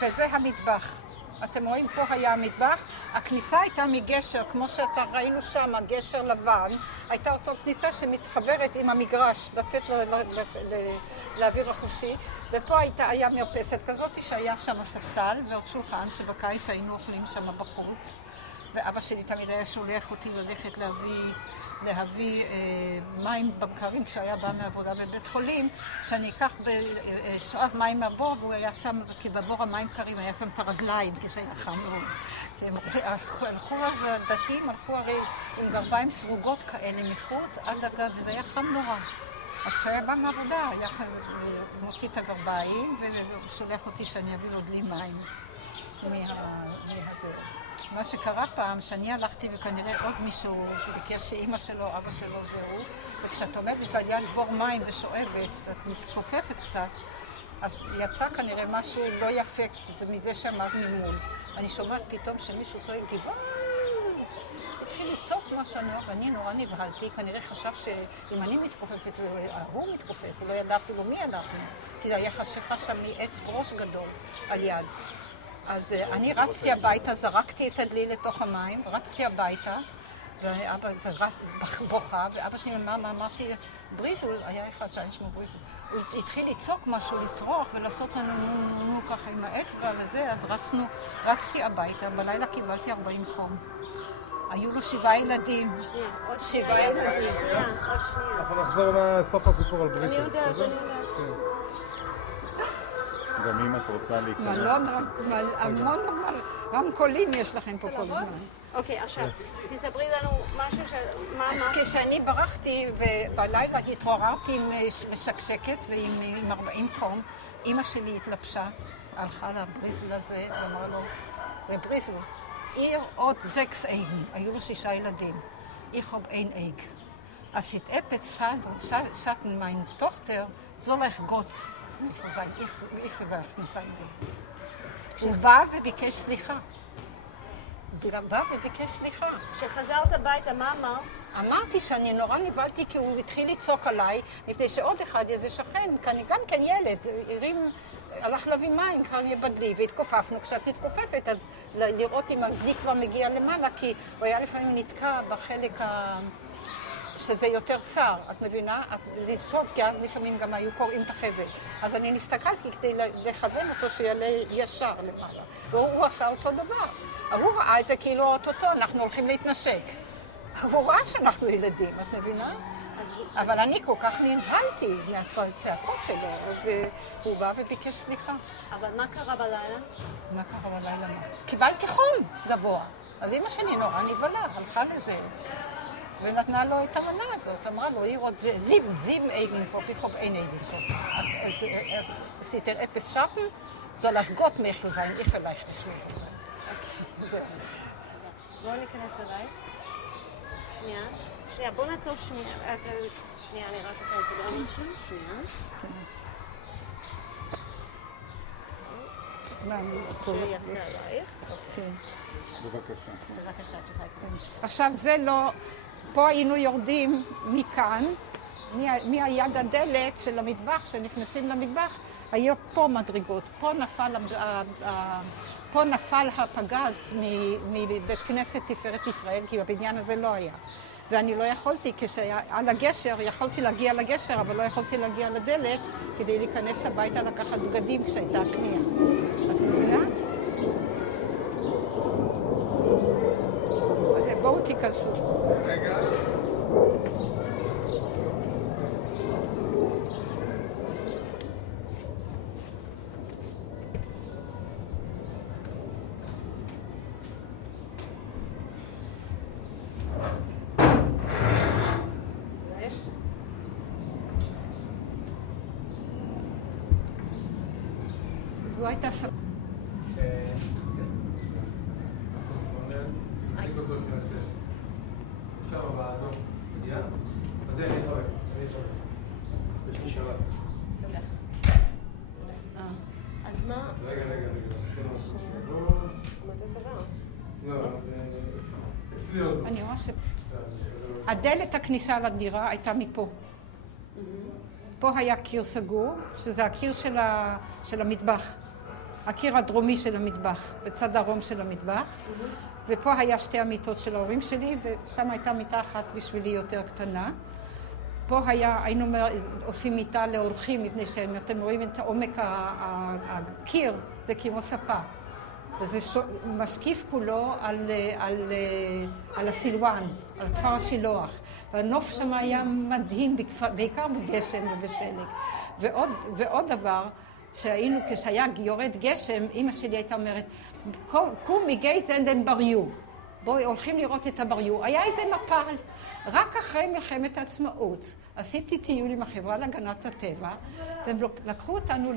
וזה המטבח. אתם רואים, פה היה המטבח. הכניסה הייתה מגשר, כמו שאתה ראינו שם, גשר לבן. הייתה אותו כניסה שמתחברת עם המגרש, לצאת לאוויר החופשי. ופה היה מרפסת כזאת שהיה שם ספסל ועוד שולחן, שבקיץ היינו אוכלים שם בחוץ. ואבא שלי תמיד היה שולח אותי ללכת להביא מים בקרים כשהיה בא מעבודה בבית חולים, שאני אקח שואב מים מהבור, והוא היה שם, כי בבור המים קרים, היה שם את הרגליים כשהיה חם מאוד. הלכו אז הדתיים, הלכו הרי עם גרביים סרוגות כאלה מחוץ עד הגב, וזה היה חם נורא. אז כשהיה בא מעבודה, היה מוציא את הגרביים, ושולח אותי שאני אביא לו דלי מים מהזה. מה שקרה פעם, שאני הלכתי וכנראה עוד מישהו ביקש שאימא שלו, אבא שלו זהו, וכשאת עומדת ליד בור מים ושואבת ואת מתכופפת קצת, אז יצא כנראה משהו לא יפה, זה מזה שעמד ממול. אני שומעת פתאום שמישהו צועק גבעת, התחיל לצעוק משהו, ואני נורא נבהלתי, כנראה חשב שאם אני מתכופפת והוא מתכופף, הוא לא ידע אפילו מי אנחנו, כי היה חשיכה שם מעץ ברוש גדול על יד. אז אני רצתי הביתה, זרקתי את הדלי לתוך המים, רצתי הביתה, ואבא בוכה, ואבא שלי אמרתי, בריזל, היה אחד שהיה שמו בריזל, הוא התחיל לצעוק משהו, לצרוח ולעשות לנו נו ככה עם האצבע וזה, אז רצתי הביתה, בלילה קיבלתי 40 חום. היו לו 7 ילדים. עוד 7 ילדים. עוד שנייה. אנחנו נחזור לסוף הסיפור על בריסל. אני יודעת. גם אם את רוצה להיכנס. מלון, המון רמקולים יש לכם פה כל הזמן. אוקיי, עכשיו, תספרי לנו משהו אז כשאני ברחתי ובלילה התעוררתי עם משקשקת ועם 40 חום, אמא שלי התלבשה, הלכה לבריזל הזה ואמרה לו, לבריזל, ihr עוד 6 Egen, היו לו 6 ילדים, ich hab ein Egg. als ich etwas schatten, meine Tochter, soll ich Gott sein, ich verwerfe nicht sein will. הוא בא וביקש סליחה. בא וביקש סליחה. כשחזרת הביתה, מה אמרת? אמרתי שאני נורא נבלתי כי הוא התחיל לצעוק עליי, מפני שעוד אחד, איזה שכן, גם כן ילד, הלך להביא מים כאן בדלי, והתכופפנו. כשאת מתכופפת, אז לראות אם הדלי כבר מגיע למעלה, כי הוא היה לפעמים נתקע בחלק שזה יותר צר, את מבינה? אז לספות, כי אז לפעמים גם היו קוראים את החבל. אז אני נסתכלתי כדי לכוון אותו שיעלה ישר למעלה. והוא עשה אותו דבר. הוא ראה את זה כאילו אוטוטו, אנחנו הולכים להתנשק. הוא ראה שאנחנו ילדים, את מבינה? אבל אני כל כך ננבלתי מהצעקות שלו, אז הוא בא וביקש סליחה. אבל מה קרה בלילה? מה קרה בלילה? מה? קיבלתי חום גבוה. אז אמא שלי נורא נבלה, הלכה לזה. ונתנה לו את המנה הזאת, אמרה לו, היא רוצה 7 Eigenkopf, ich habe ein Eigenkopf. Es ist etwas schaffen, soll ich Gott Michel sein, ich vielleicht nicht Michel sein. זהו. בואו ניכנס לבית. שנייה, בואו נעצור שנייה. שנייה, אני רק רוצה לסדר משהו. שנייה. שיפה עלייך. בבקשה. בבקשה, תוכל להיכנס. עכשיו זה לא, פה היינו יורדים מכאן, מהיד הדלת של המטבח, שנכנסים למטבח, היו פה מדרגות. פה נפל הפגז מבית כנסת תפארת ישראל, כי בבניין הזה לא היה. ואני לא יכולתי, כשהיה על הגשר, יכולתי להגיע לגשר, אבל לא יכולתי להגיע לדלת כדי להיכנס הביתה לקחת בגדים כשהייתה הקנייה. את מבינה? אז בואו תיכנסו. רגע. זו הייתה ספר. אני בטוח שיוצא. עכשיו באדום. מגיע? אז זה אני אסרק. יש לי שרת. תודה. אז מה? רגע. מה אתה סבר? לא, אצלי עוד. אני רואה הדלת הכניסה לדירה הייתה מפה. פה היה קיר סגור, שזה הקיר של המטבח. הקיר הדרומי של המטבח, בצד דרום של המטבח. ופה היה שתי המיטות של ההורים שלי, ושם הייתה מיטה אחת בשבילי יותר קטנה. פה היינו עושים מיטה לאורחים, מפני שאתם רואים את עומק הקיר, זה כמו ספה. וזה משקיף כולו על הסילואן, על כפר השילוח. והנוף שם היה מדהים, בעיקר בגשם ובשלג. ועוד דבר, כשהיה יורד גשם, אמא שלי הייתה אומרת, קומי גייזנדן בריו. בואי, הולכים לראות את הבריו. היה איזה מפל. רק אחרי מלחמת העצמאות עשיתי טיול עם החברה להגנת הטבע, והם לקחו אותנו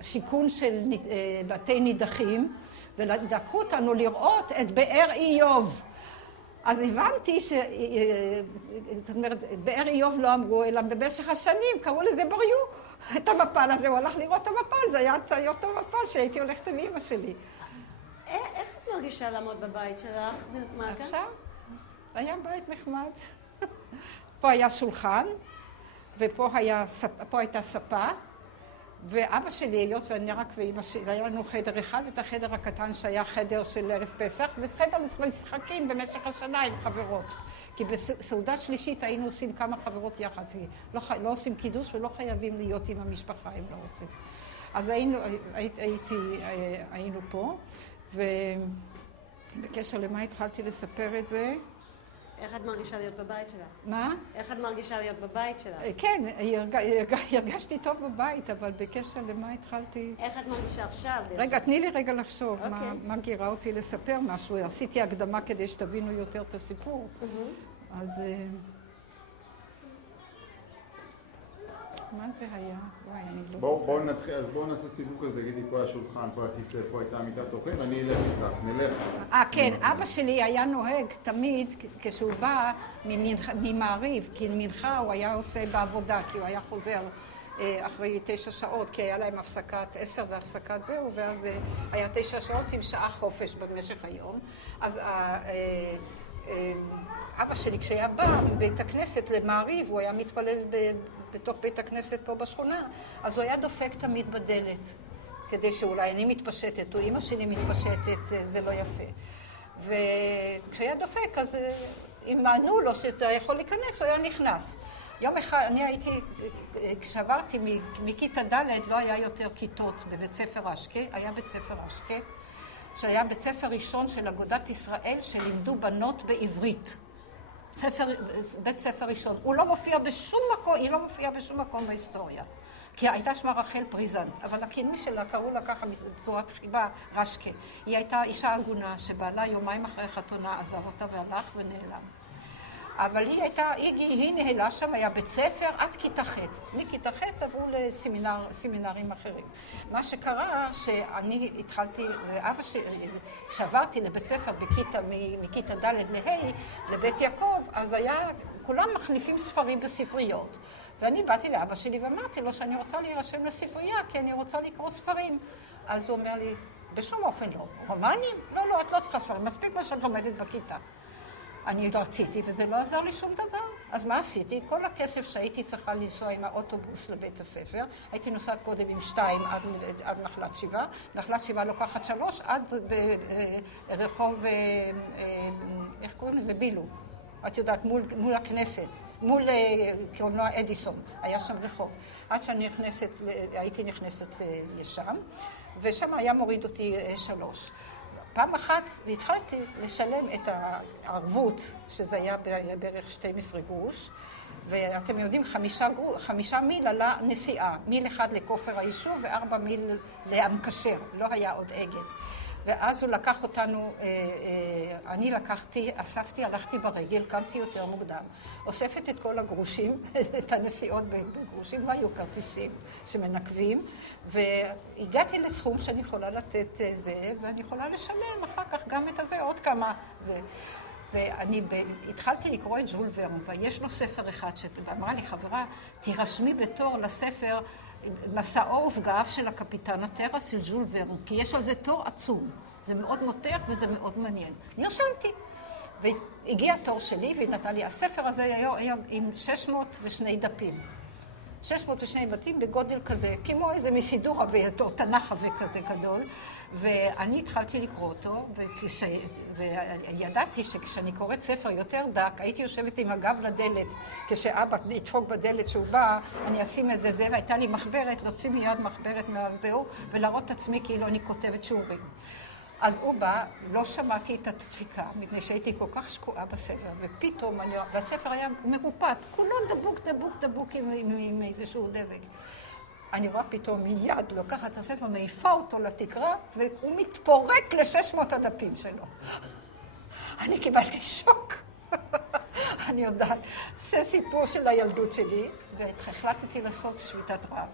לשיכון של בתי נידחים, ולקחו אותנו לראות את באר איוב. אז הבנתי זאת אומרת, באר איוב לא אמרו, אלא במשך השנים קראו לזה בריו. את המפל הזה, הוא הלך לראות את המפל, זה היה אותו מפל שהייתי הולכת עם אמא שלי. איך את מרגישה לעמוד בבית שלך? עכשיו? היה בית נחמד. פה היה שולחן, ופה הייתה ספה, ואבא שלי, היות ואני רק ואמא שלי, היה לנו חדר אחד, ואת החדר הקטן שהיה חדר של ערב פסח, וחדר משחקים במשך השנה עם חברות. כי בסעודה שלישית היינו עושים כמה חברות יחד, לא עושים קידוש ולא חייבים להיות עם המשפחה אם לא רוצים. אז היינו פה, ובקשר למה התחלתי לספר את זה? איך את מרגישה להיות בבית שלך? מה? איך את מרגישה להיות בבית שלך? כן, הרגשתי טוב בבית, אבל בקשר למה התחלתי... איך את מרגישה עכשיו? רגע, תני לי רגע לחשוב אוקיי. מה גירה אותי לספר משהו. עשיתי הקדמה כדי שתבינו יותר את הסיפור. אז... מה זה היה? וואי, אני לא זוכרת. בואו נתחיל, אז בואו נעשה סיבוב כזה, תגידי, פה השולחן, פה הכיסא, פה הייתה מיטת אוכל, ואני אלך איתך, נלך. כן, אבא שלי היה נוהג תמיד, כשהוא בא ממעריב, כי מנחה הוא היה עושה בעבודה, כי הוא היה חוזר אחרי 9 שעות, כי היה להם הפסקת 10 והפסקת זהו, ואז היה 9 שעות עם שעה חופש במשך היום. אז אבא שלי, כשהיה בא מבית הכנסת למעריב, הוא היה מתפלל בתוך בית הכנסת פה בשכונה, אז הוא היה דופק תמיד בדלת, כדי שאולי אני מתפשטת, או אמא שלי מתפשטת, זה לא יפה. וכשהיה דופק, אז אם ענו לו שאתה יכול להיכנס, הוא היה נכנס. יום אחד, אני הייתי, כשעברתי מכיתה ד' לא היה יותר כיתות בבית ספר אשקה, היה בית ספר אשקה, שהיה בית ספר ראשון של אגודת ישראל, שלימדו בנות בעברית. בית ספר ראשון. הוא לא מופיע בשום מקום, היא לא מופיעה בשום מקום בהיסטוריה. כי הייתה שמה רחל פריזנט, אבל הכינוי שלה קראו לה ככה בצורת חיבה רשקה. היא הייתה אישה עגונה שבעלה יומיים אחרי חתונה עזב אותה והלך ונעלם. אבל היא נהלה שם, היה בית ספר עד כיתה ח'. מכיתה ח' עברו לסמינרים אחרים. מה שקרה, שאני התחלתי, כשעברתי לבית ספר מכיתה ד' לה' לבית יעקב, אז היה, כולם מחליפים ספרים בספריות. ואני באתי לאבא שלי ואמרתי לו שאני רוצה להירשם לספרייה, כי אני רוצה לקרוא ספרים. אז הוא אומר לי, בשום אופן לא. רומנים? לא, לא, את לא צריכה ספרים, מספיק מה שאת לומדת בכיתה. אני לא רציתי, וזה לא עזר לי שום דבר. אז מה עשיתי? כל הכסף שהייתי צריכה לנסוע עם האוטובוס לבית הספר, הייתי נוסעת קודם עם 2 עד נחלת 7, נחלת 7 לוקחת 3 עד ברחוב, איך קוראים לזה? בילו. את יודעת, מול הכנסת, מול קולנוע אדיסון, היה שם רחוב. עד הייתי נכנסת לשם, ושם היה מוריד אותי 3. פעם אחת התחלתי לשלם את הערבות, שזה היה בערך 12 גרוש, ואתם יודעים, 5 מיל עלה נסיעה, מיל אחד לכופר היישוב ו4 מיל לאמקשר, לא היה עוד אגד. ואז הוא לקח אותנו, אני אספתי, הלכתי ברגל, קמתי יותר מוקדם, אוספת את כל הגרושים, את הנסיעות בגרושים, לא היו כרטיסים שמנקבים, והגעתי לסכום שאני יכולה לתת זה, ואני יכולה לשלם אחר כך גם את הזה, עוד כמה זה. ואני התחלתי לקרוא את ז'ול ורן, ויש לו ספר אחד שאמרה לי, חברה, תירשמי בתור לספר מסעו ופגעיו של הקפיטן הטרה של ז'ול ורן, כי יש על זה תור עצום. זה מאוד מותח וזה מאוד מעניין. נרשמתי. והגיע התור שלי והיא נתנה לי, הספר הזה היה עם 602 דפים. 602 בתים בגודל כזה, כמו איזה מסידור עבה, תנ"ך עבה כזה גדול. ואני התחלתי לקרוא אותו, וידעתי שכשאני קוראת ספר יותר דק, הייתי יושבת עם הגב לדלת, כשאבא ידפוק בדלת שהוא בא, אני אשים את זה, והייתה לי מחברת, להוציא מיד מחברת מהזהו, ולהראות את עצמי כאילו אני כותבת שיעורים. אז הוא בא, לא שמעתי את הדפיקה, מפני שהייתי כל כך שקועה בספר, ופתאום, והספר היה מרופט, כולו דבוק עם איזשהו דבק. אני רואה פתאום מיד לוקחת את הספר, מעיפה אותו לתקרה, והוא מתפורק ל600 הדפים שלו. אני קיבלתי שוק. אני יודעת, זה סיפור של הילדות שלי, והחלטתי לעשות שביתת רעב.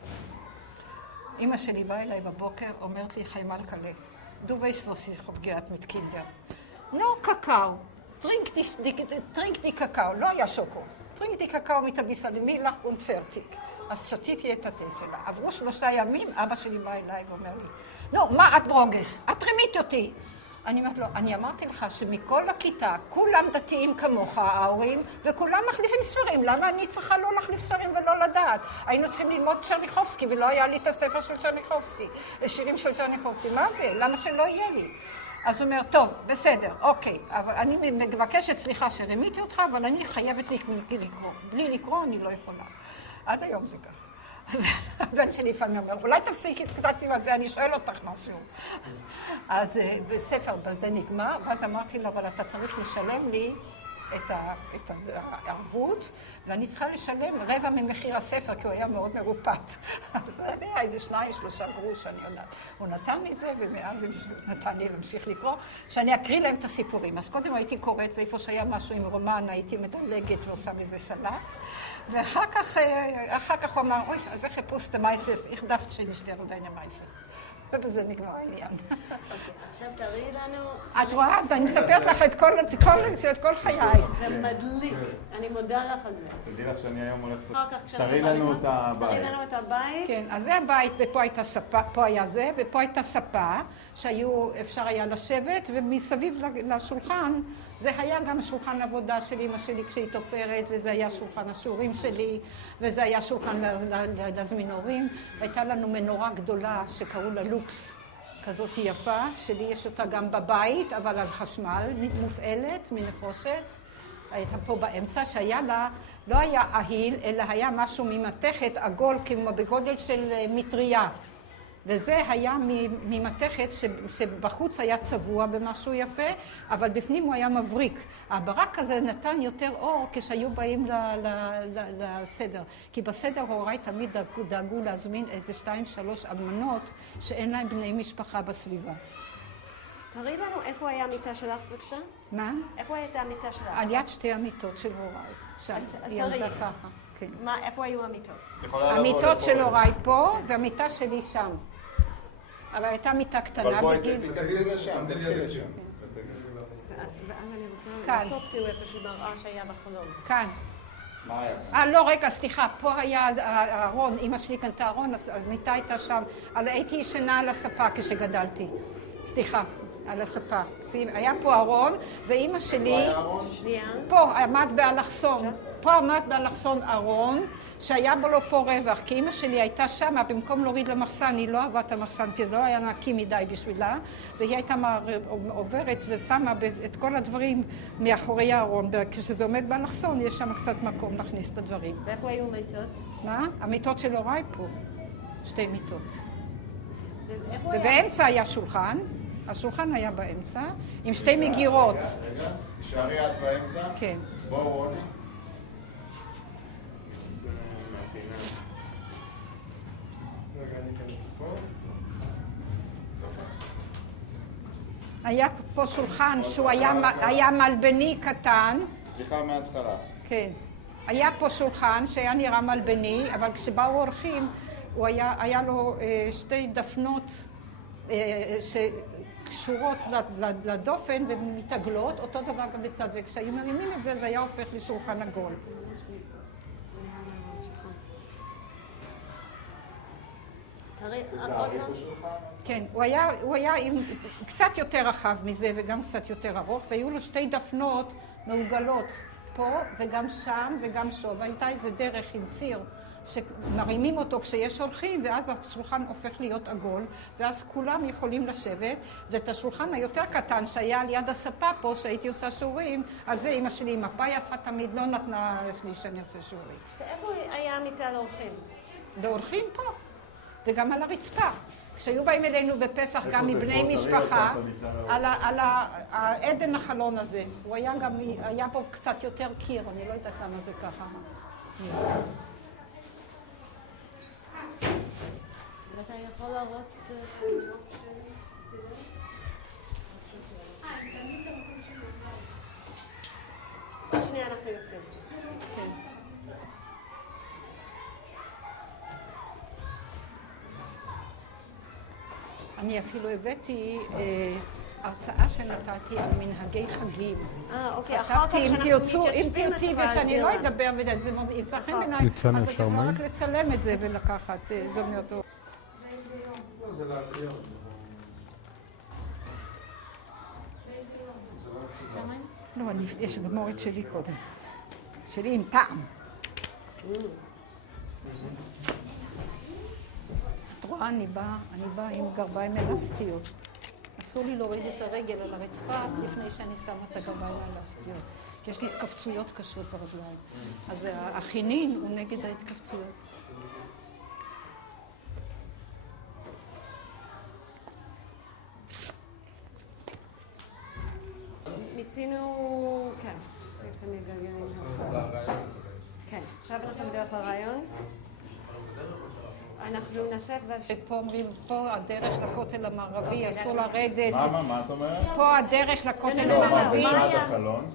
אמא שלי באה אליי בבוקר, אומרת לי, חיימל קלה, du weißt, was ich habe gehabt mit Kindern. No, Kakao. Trink die Kakao. לא היה שוקו. Trink die Kakao mit ein bisschen Milch und fertig. אז שתיתי את התה שלה. עברו 3 ימים, אבא שלי בא אליי ואומר לי, נו, מה את ברוגס? את רימית אותי. אני אומרת לו, אני אמרתי לך שמכל הכיתה, כולם דתיים כמוך, ההורים, וכולם מחליפים ספרים. למה אני צריכה לא להחליף ספרים ולא לדעת? היינו צריכים ללמוד צ'רניחובסקי, ולא היה לי את הספר של צ'רניחובסקי, שירים של צ'רניחובסקי. מה זה? למה שלא יהיה לי? אז הוא אומר, טוב, בסדר, אוקיי, אבל אני מבקשת סליחה שרימיתי אותך, אבל אני חייבת לקרוא. בלי לקרוא אני לא יכולה. עד היום זה ככה. הבן שלי לפעמים אומר, אולי תפסיקי קצת עם הזה, אני שואל אותך משהו. אז בספר בזה נגמר, ואז אמרתי לו, אבל אתה צריך לשלם לי את הערבות, ואני צריכה לשלם רבע ממחיר הספר, כי הוא היה מאוד מרופט. אז זה היה איזה 2-3 גרוש, אני יודעת. הוא נתן לי זה, ומאז הוא נתן לי להמשיך לקרוא, שאני אקריא להם את הסיפורים. אז קודם הייתי קוראת, ואיפה שהיה משהו עם רומן, הייתי מדלגת ועושה מזה סלט, ואחר כך הוא אמר, אוי, אז איך חיפוש מייסס, איך דפת שנשדר דיין מייסס. ובזה נגמר העניין. עכשיו תראי לנו... את רואה? אני מספרת לך את כל חיי. זה מדליק. אני מודה לך על זה. תדעי לך שאני היום הולך לעשות... אחר כך כשאנחנו... תראי לנו את הבית. תראי לנו את הבית. כן, אז זה הבית, ופה הייתה ספה, פה היה זה, ופה הייתה ספה, אפשר היה לשבת, ומסביב לשולחן, זה היה גם שולחן עבודה של אמא שלי כשהיא תופרת, וזה היה שולחן השיעורים שלי, וזה היה שולחן להזמין הורים. הייתה לנו מנורה גדולה שקראו לה לוקס, כזאת יפה, שלי יש אותה גם בבית, אבל על חשמל, מופעלת, מנחושת. הייתה פה באמצע שהיה לה, לא היה אהיל, אלא היה משהו ממתכת עגול כמו בגודל של מטריה. וזה היה ממתכת שבחוץ היה צבוע במשהו יפה, אבל בפנים הוא היה מבריק. הברק הזה נתן יותר אור כשהיו באים לסדר. כי בסדר הוריי תמיד דאגו להזמין איזה 2-3 אלמנות שאין להם בני משפחה בסביבה. תראי לנו איפה היה המיטה שלך בבקשה? מה? איפה הייתה המיטה שלך? על יד 2 המיטות של הוריי. אז היא תראי. עמדה ככה. כן. איפה היו המיטות? המיטות של הוריי פה, והמיטה שלי שם. אבל הייתה מיטה קטנה אבל בואי בגיל. תיכנסי לשם, תלכי לשם. ואז אני רוצה כאן. בסוף תראו איפשהו ברעה שהיה בחלום. כאן. מה היה? לא, רגע, סליחה, פה היה הארון, אמא שלי קנתה ארון, המיטה הייתה שם, הייתי ישנה על הספה כשגדלתי. סליחה, על הספה. היה פה ארון, ואמא שלי... שנייה. פה, עמד באלכסון. פה עמד באלכסון ארון, שהיה בו לו פה רווח, כי אמא שלי הייתה שמה, במקום להוריד למחסן, היא לא אהבה את המחסן, כי זה לא היה נקי מדי בשבילה, והיא הייתה עוברת ושמה את כל הדברים מאחורי הארון, כשזה עומד באלכסון, יש שם קצת מקום להכניס את הדברים. ואיפה היו מיטות? מה? המיטות של הוריי פה, 2 מיטות. ואיפה היה? ובאמצע היה שולחן, השולחן היה באמצע, עם 2 מגירות. רגע, תשארי את באמצע. כן. בואו רוני. רגע, אני אכנס פה. היה פה שולחן שהוא היה מלבני קטן. סליחה מההתחלה. כן. היה פה שולחן שהיה נראה מלבני, אבל כשבאו אורחים, היה לו 2 דפנות שקשורות לדופן ומתעגלות, אותו דבר גם בצד, וכשהיו מרימים את זה, זה היה הופך לשולחן עגול. תראי, עוד מה? כן, הוא היה קצת יותר רחב מזה וגם קצת יותר ארוך, והיו לו 2 דפנות מעוגלות, פה וגם שם וגם שוב. הייתה איזה דרך עם ציר שמרימים אותו כשיש אורחים, ואז השולחן הופך להיות עגול, ואז כולם יכולים לשבת, ואת השולחן היותר קטן שהיה על יד הספה פה, שהייתי עושה שיעורים, על זה אמא שלי עם מפה יפה תמיד לא נתנה לי שאני אעשה שיעורים. ואיפה היה המיטה לאורחים? לאורחים פה, וגם על הרצפה. כשהיו באים אלינו בפסח גם מבני משפחה, על העדן החלון הזה. הוא היה בו קצת יותר קיר, אני לא יודעת למה זה ככה. ואתה יכול להראות עוד שנייה אנחנו יוצאים. כן. אני אפילו הבאתי הרצאה שנתתי על מנהגי חגים. אוקיי, אחר כך חשבתי אם תרצי ושאני להסביר לא לה. אדבר וזה ימצא חן בעיניי, אז את יכולה רק לצלם את זה ולקחת, זה אומר טוב. לא, זה לארכיון. לא, יש גמורת שלי קודם. שלי עם טעם. את רואה, אני באה עם גרביים אלסטיות. אסור לי להוריד את הרגל על הרצפה לפני שאני שמה את הגרביים האלסטיות. כי יש לי התכווצויות קשות ברגליים. אז החינין הוא נגד ההתכווצויות. מיצינו, כן, איפה מגלגלים. כן, עכשיו אנחנו בדרך לרעיון. אנחנו נעשה פה אומרים, פה הדרך לכותל המערבי, אסור לרדת. מה את אומרת? פה הדרך לכותל לא, המערבי. מה בצד היה? החלון.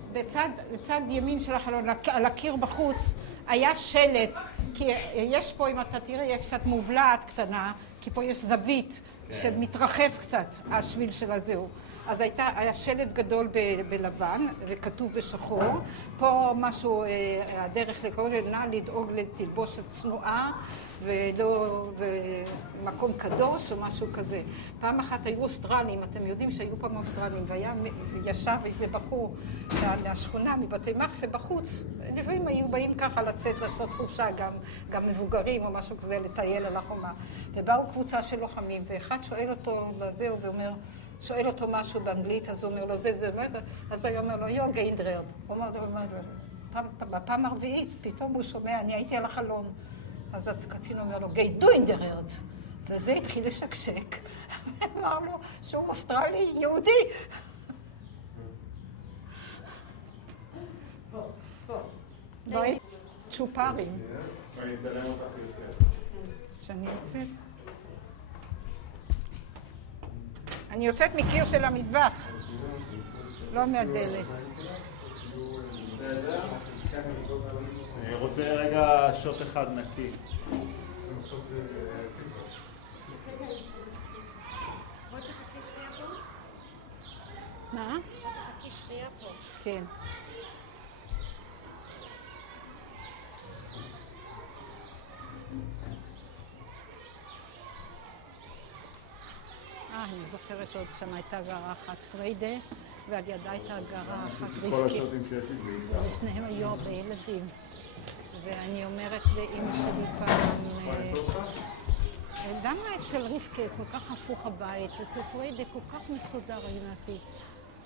בצד ימין של החלון, על הקיר בחוץ, היה שלט, כי יש פה, אם אתה תראה, יש קצת מובלעת קטנה, כי פה יש זווית שמתרחב קצת, השביל של הזהו. אז היה שלט גדול בלבן, וכתוב בשחור. פה משהו, הדרך לקרוא נא לדאוג לתלבושת צנועה, ולא מקום קדוש או משהו כזה. פעם אחת היו אוסטרלים, אתם יודעים שהיו פעם אוסטרלים, והיה ישב איזה בחור מהשכונה, מבתי מחסה בחוץ. לפעמים היו באים ככה לצאת, לעשות חופשה, גם מבוגרים או משהו כזה, לטייל על החומה. ובאו קבוצה של לוחמים, ואחד שואל אותו לזהו ואומר, שואל אותו משהו באנגלית, אז הוא אומר לו, זה, אז הוא אומר לו, יו גיינדרד. הוא אומר לו, בפעם הרביעית, פתאום הוא שומע, אני הייתי על החלון. אז הקצין אומר לו, גיי דוינדרד. וזה התחיל לשקשק. ואמר לו שהוא אוסטרלי יהודי. בואי, צ'ופרים. ואני אצלם אותך יוצאת. שאני יוצאת? אני יוצאת מקיר של המטבח, לא מהדלת. בסדר? אני רוצה רגע שוט אחד נקי. בוא תחכי שנייה פה. מה? בוא תחכי שנייה פה. כן. אני זוכרת עוד שם הייתה גרה אחת, פריידה, ועל ידה הייתה גרה אחת כל רבקי. השוטים שיש לי זה איתה. ושניהם היו הרבה ילדים. ואני אומרת לאמא שלי פעם, למה אצל רבקה כל כך הפוך הבית, ואצל פריידה כל כך מסודר, היא אומרת לי,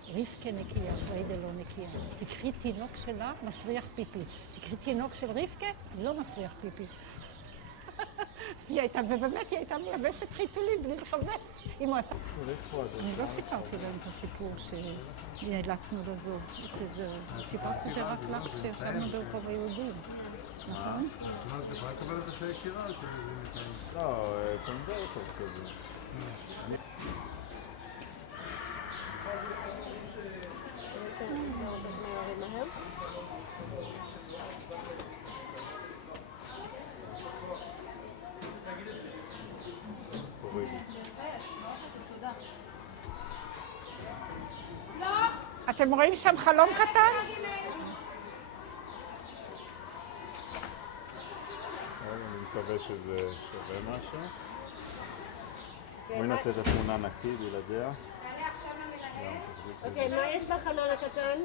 רבקה נקייה, פריידה לא נקייה. תקחי תינוק שלה, מסריח פיפי. תקחי תינוק של רבקה, לא מסריח פיפי. ובאמת היא הייתה מייבשת חיתולים בלי לכבס. אם הוא עשה... אני לא סיפרתי להם את הסיפור שנאלצנו לזוב. סיפרתי את זה רק לך כשישבנו ברחוב היהודים. נכון? את יכולה לקבל את השעה ישירה? לא, קונברטור כזה. אני רוצה שאני אוריד מהר. אתם רואים שם חלום קטן? אני מקווה שזה שווה משהו. בואי נעשה את התמונה נקי, בלעדיה. אוקיי, מה יש בחלון הקטן?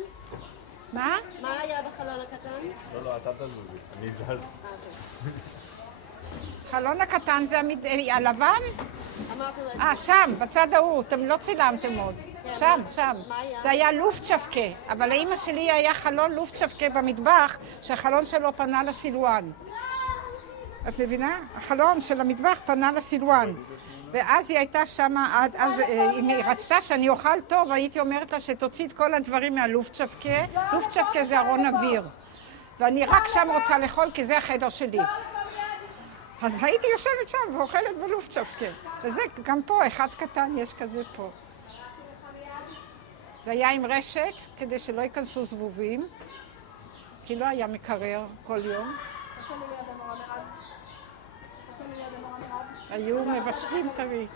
מה? מה היה בחלון הקטן? לא, אתה תזוזי, אני זז. חלון הקטן זה הלבן? אמרתי לה, שם, בצד ההוא, אתם לא צילמתם עוד. שם, שם. מה היה? זה היה לופטשפקה, אבל לאמא שלי היה חלון לופטשפקה במטבח, שהחלון שלו פנה לסילואן. את מבינה? החלון של המטבח פנה לסילואן. ואז היא הייתה שמה, אז אם היא רצתה שאני אוכל טוב, הייתי אומרת לה שתוציא את כל הדברים מהלופטשפקה. לופטשפקה זה ארון אוויר. ואני רק שם רוצה לאכול, כי זה החדר שלי. אז הייתי יושבת שם ואוכלת בלופטשפקה. וזה גם פה, אחד קטן, יש כזה פה. זה היה עם רשת, כדי שלא ייכנסו זבובים, כי לא היה מקרר כל יום. היו מבשלים טרי.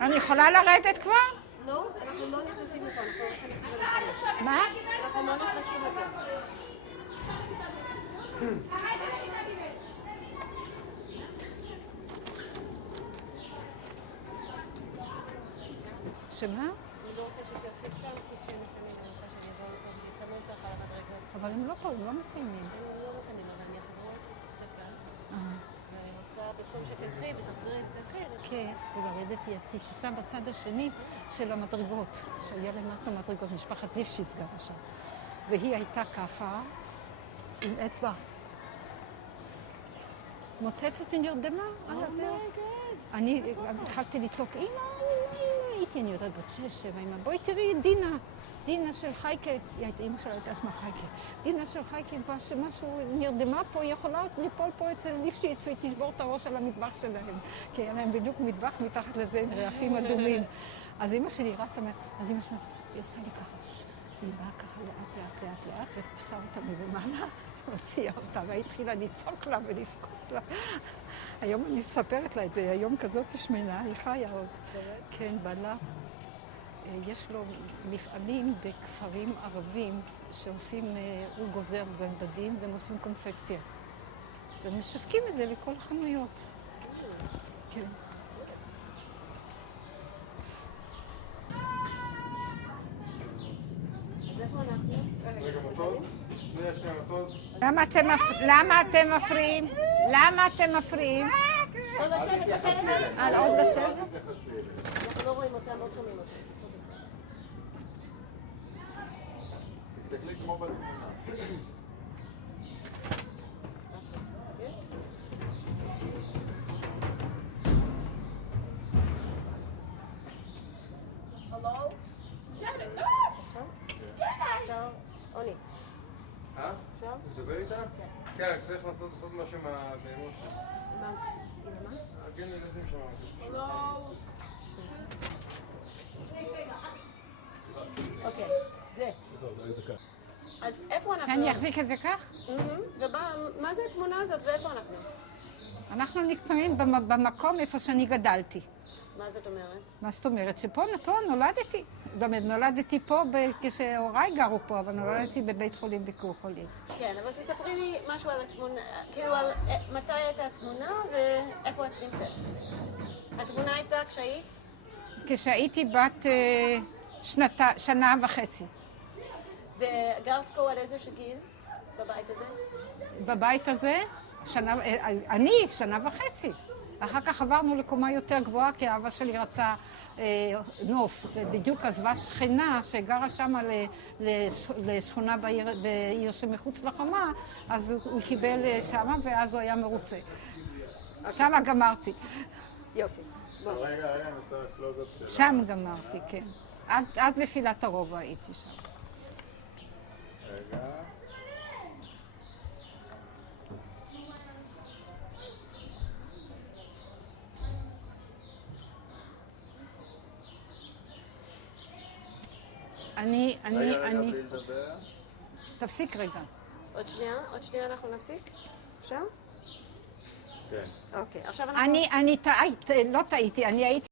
אני יכולה לרדת כבר? לא, אנחנו לא נכנסים לפה, אנחנו הולכים לשם. מה? אנחנו לא נכנסים לפה. שמה? אני לא רוצה שתלכי שם, כי כשהם מסיימים אני רוצה שאני אבוא לפה ויצלמו אותך על המדרגות. אבל הם לא פה, הם לא מציינים. הם לא מציינים, אבל אני אחזור את כאן. ואני רוצה, במקום שתלכי ותחזרי ותלכי, כן, ולרדת היא תמצא בצד השני של המדרגות, שהיה למטה מדרגות, משפחת ליפשיץ גרה שם. והיא הייתה ככה, עם אצבע. מוצצת ונרדמה על הזה. אני התחלתי לצעוק, אמא, הייתי, אני יודעת, בת 6-7, אמא, בואי תראי את דינה. דינה של חייקה, אמא שלה הייתה שמה חייקה. דינה של חייקה, שמשהו נרדמה פה, היא יכולה ליפול פה אצל ליפשיץ והיא תשבור את הראש על המטבח שלהם. כי היה להם בדיוק מטבח מתחת לזה עם רעפים אדומים. אז אמא שלי רצה, אז אמא שלי, היא עושה לי ככה, היא באה ככה לאט, ותפסה אותה מלמעלה, והוציאה אותה, והיא התחילה לצעוק לה ולבכות לה. היום אני מספרת לה את זה, היום כזאת שמנה, היא חיה עוד. כן, בעלה. יש לו מפעלים בכפרים ערבים שעושים, הוא גוזר בדים והם עושים קונפקציה. ומשווקים את זה לכל החנויות. כן. אז איפה אנחנו? רגע, מטוס. שנייה, מטוס. למה אתם מפריעים? למה אתם מפריעים? עוד לשבת. עוד לשבת? אנחנו לא רואים אותם, לא שומעים אותם. תסתכלי כמו בתמונה. אפשר? עוני. אפשר? תדבר איתה? כן, צריך לעשות משהו מהבהמות. מה? כן, ילדים שם. אוקיי, זה. אז איפה אנחנו? שאני אחזיק את זה כך? ומה זה התמונה הזאת ואיפה אנחנו? אנחנו נקראים במקום איפה שאני גדלתי. מה זאת אומרת? מה זאת אומרת? שפה נולדתי. זאת אומרת, נולדתי פה כשהוריי גרו פה, אבל נולדתי בבית חולים ביקור חולים. כן, אבל תספרי לי משהו על התמונה, כאילו על מתי הייתה התמונה ואיפה את נמצאת. התמונה הייתה כשהיית? כשהייתי בת שנה וחצי. וגרת פה עד איזה גיל בבית הזה? בבית הזה, אני שנה וחצי. אחר כך עברנו לקומה יותר גבוהה, כי אבא שלי רצה נוף, ובדיוק עזבה שכנה שגרה שם לשכונה בעיר שמחוץ לחומה, אז הוא קיבל שמה, ואז הוא היה מרוצה. שמה גמרתי. יופי. רגע, אני רוצה קלוז-אפ שלה. שם גמרתי, כן. עד נפילת הרובע הייתי שם. רגע. אני, בלי לדבר. תפסיק רגע. עוד שנייה אנחנו נפסיק? אפשר? כן. אוקיי, עכשיו אנחנו... אני לא טעיתי, אני הייתי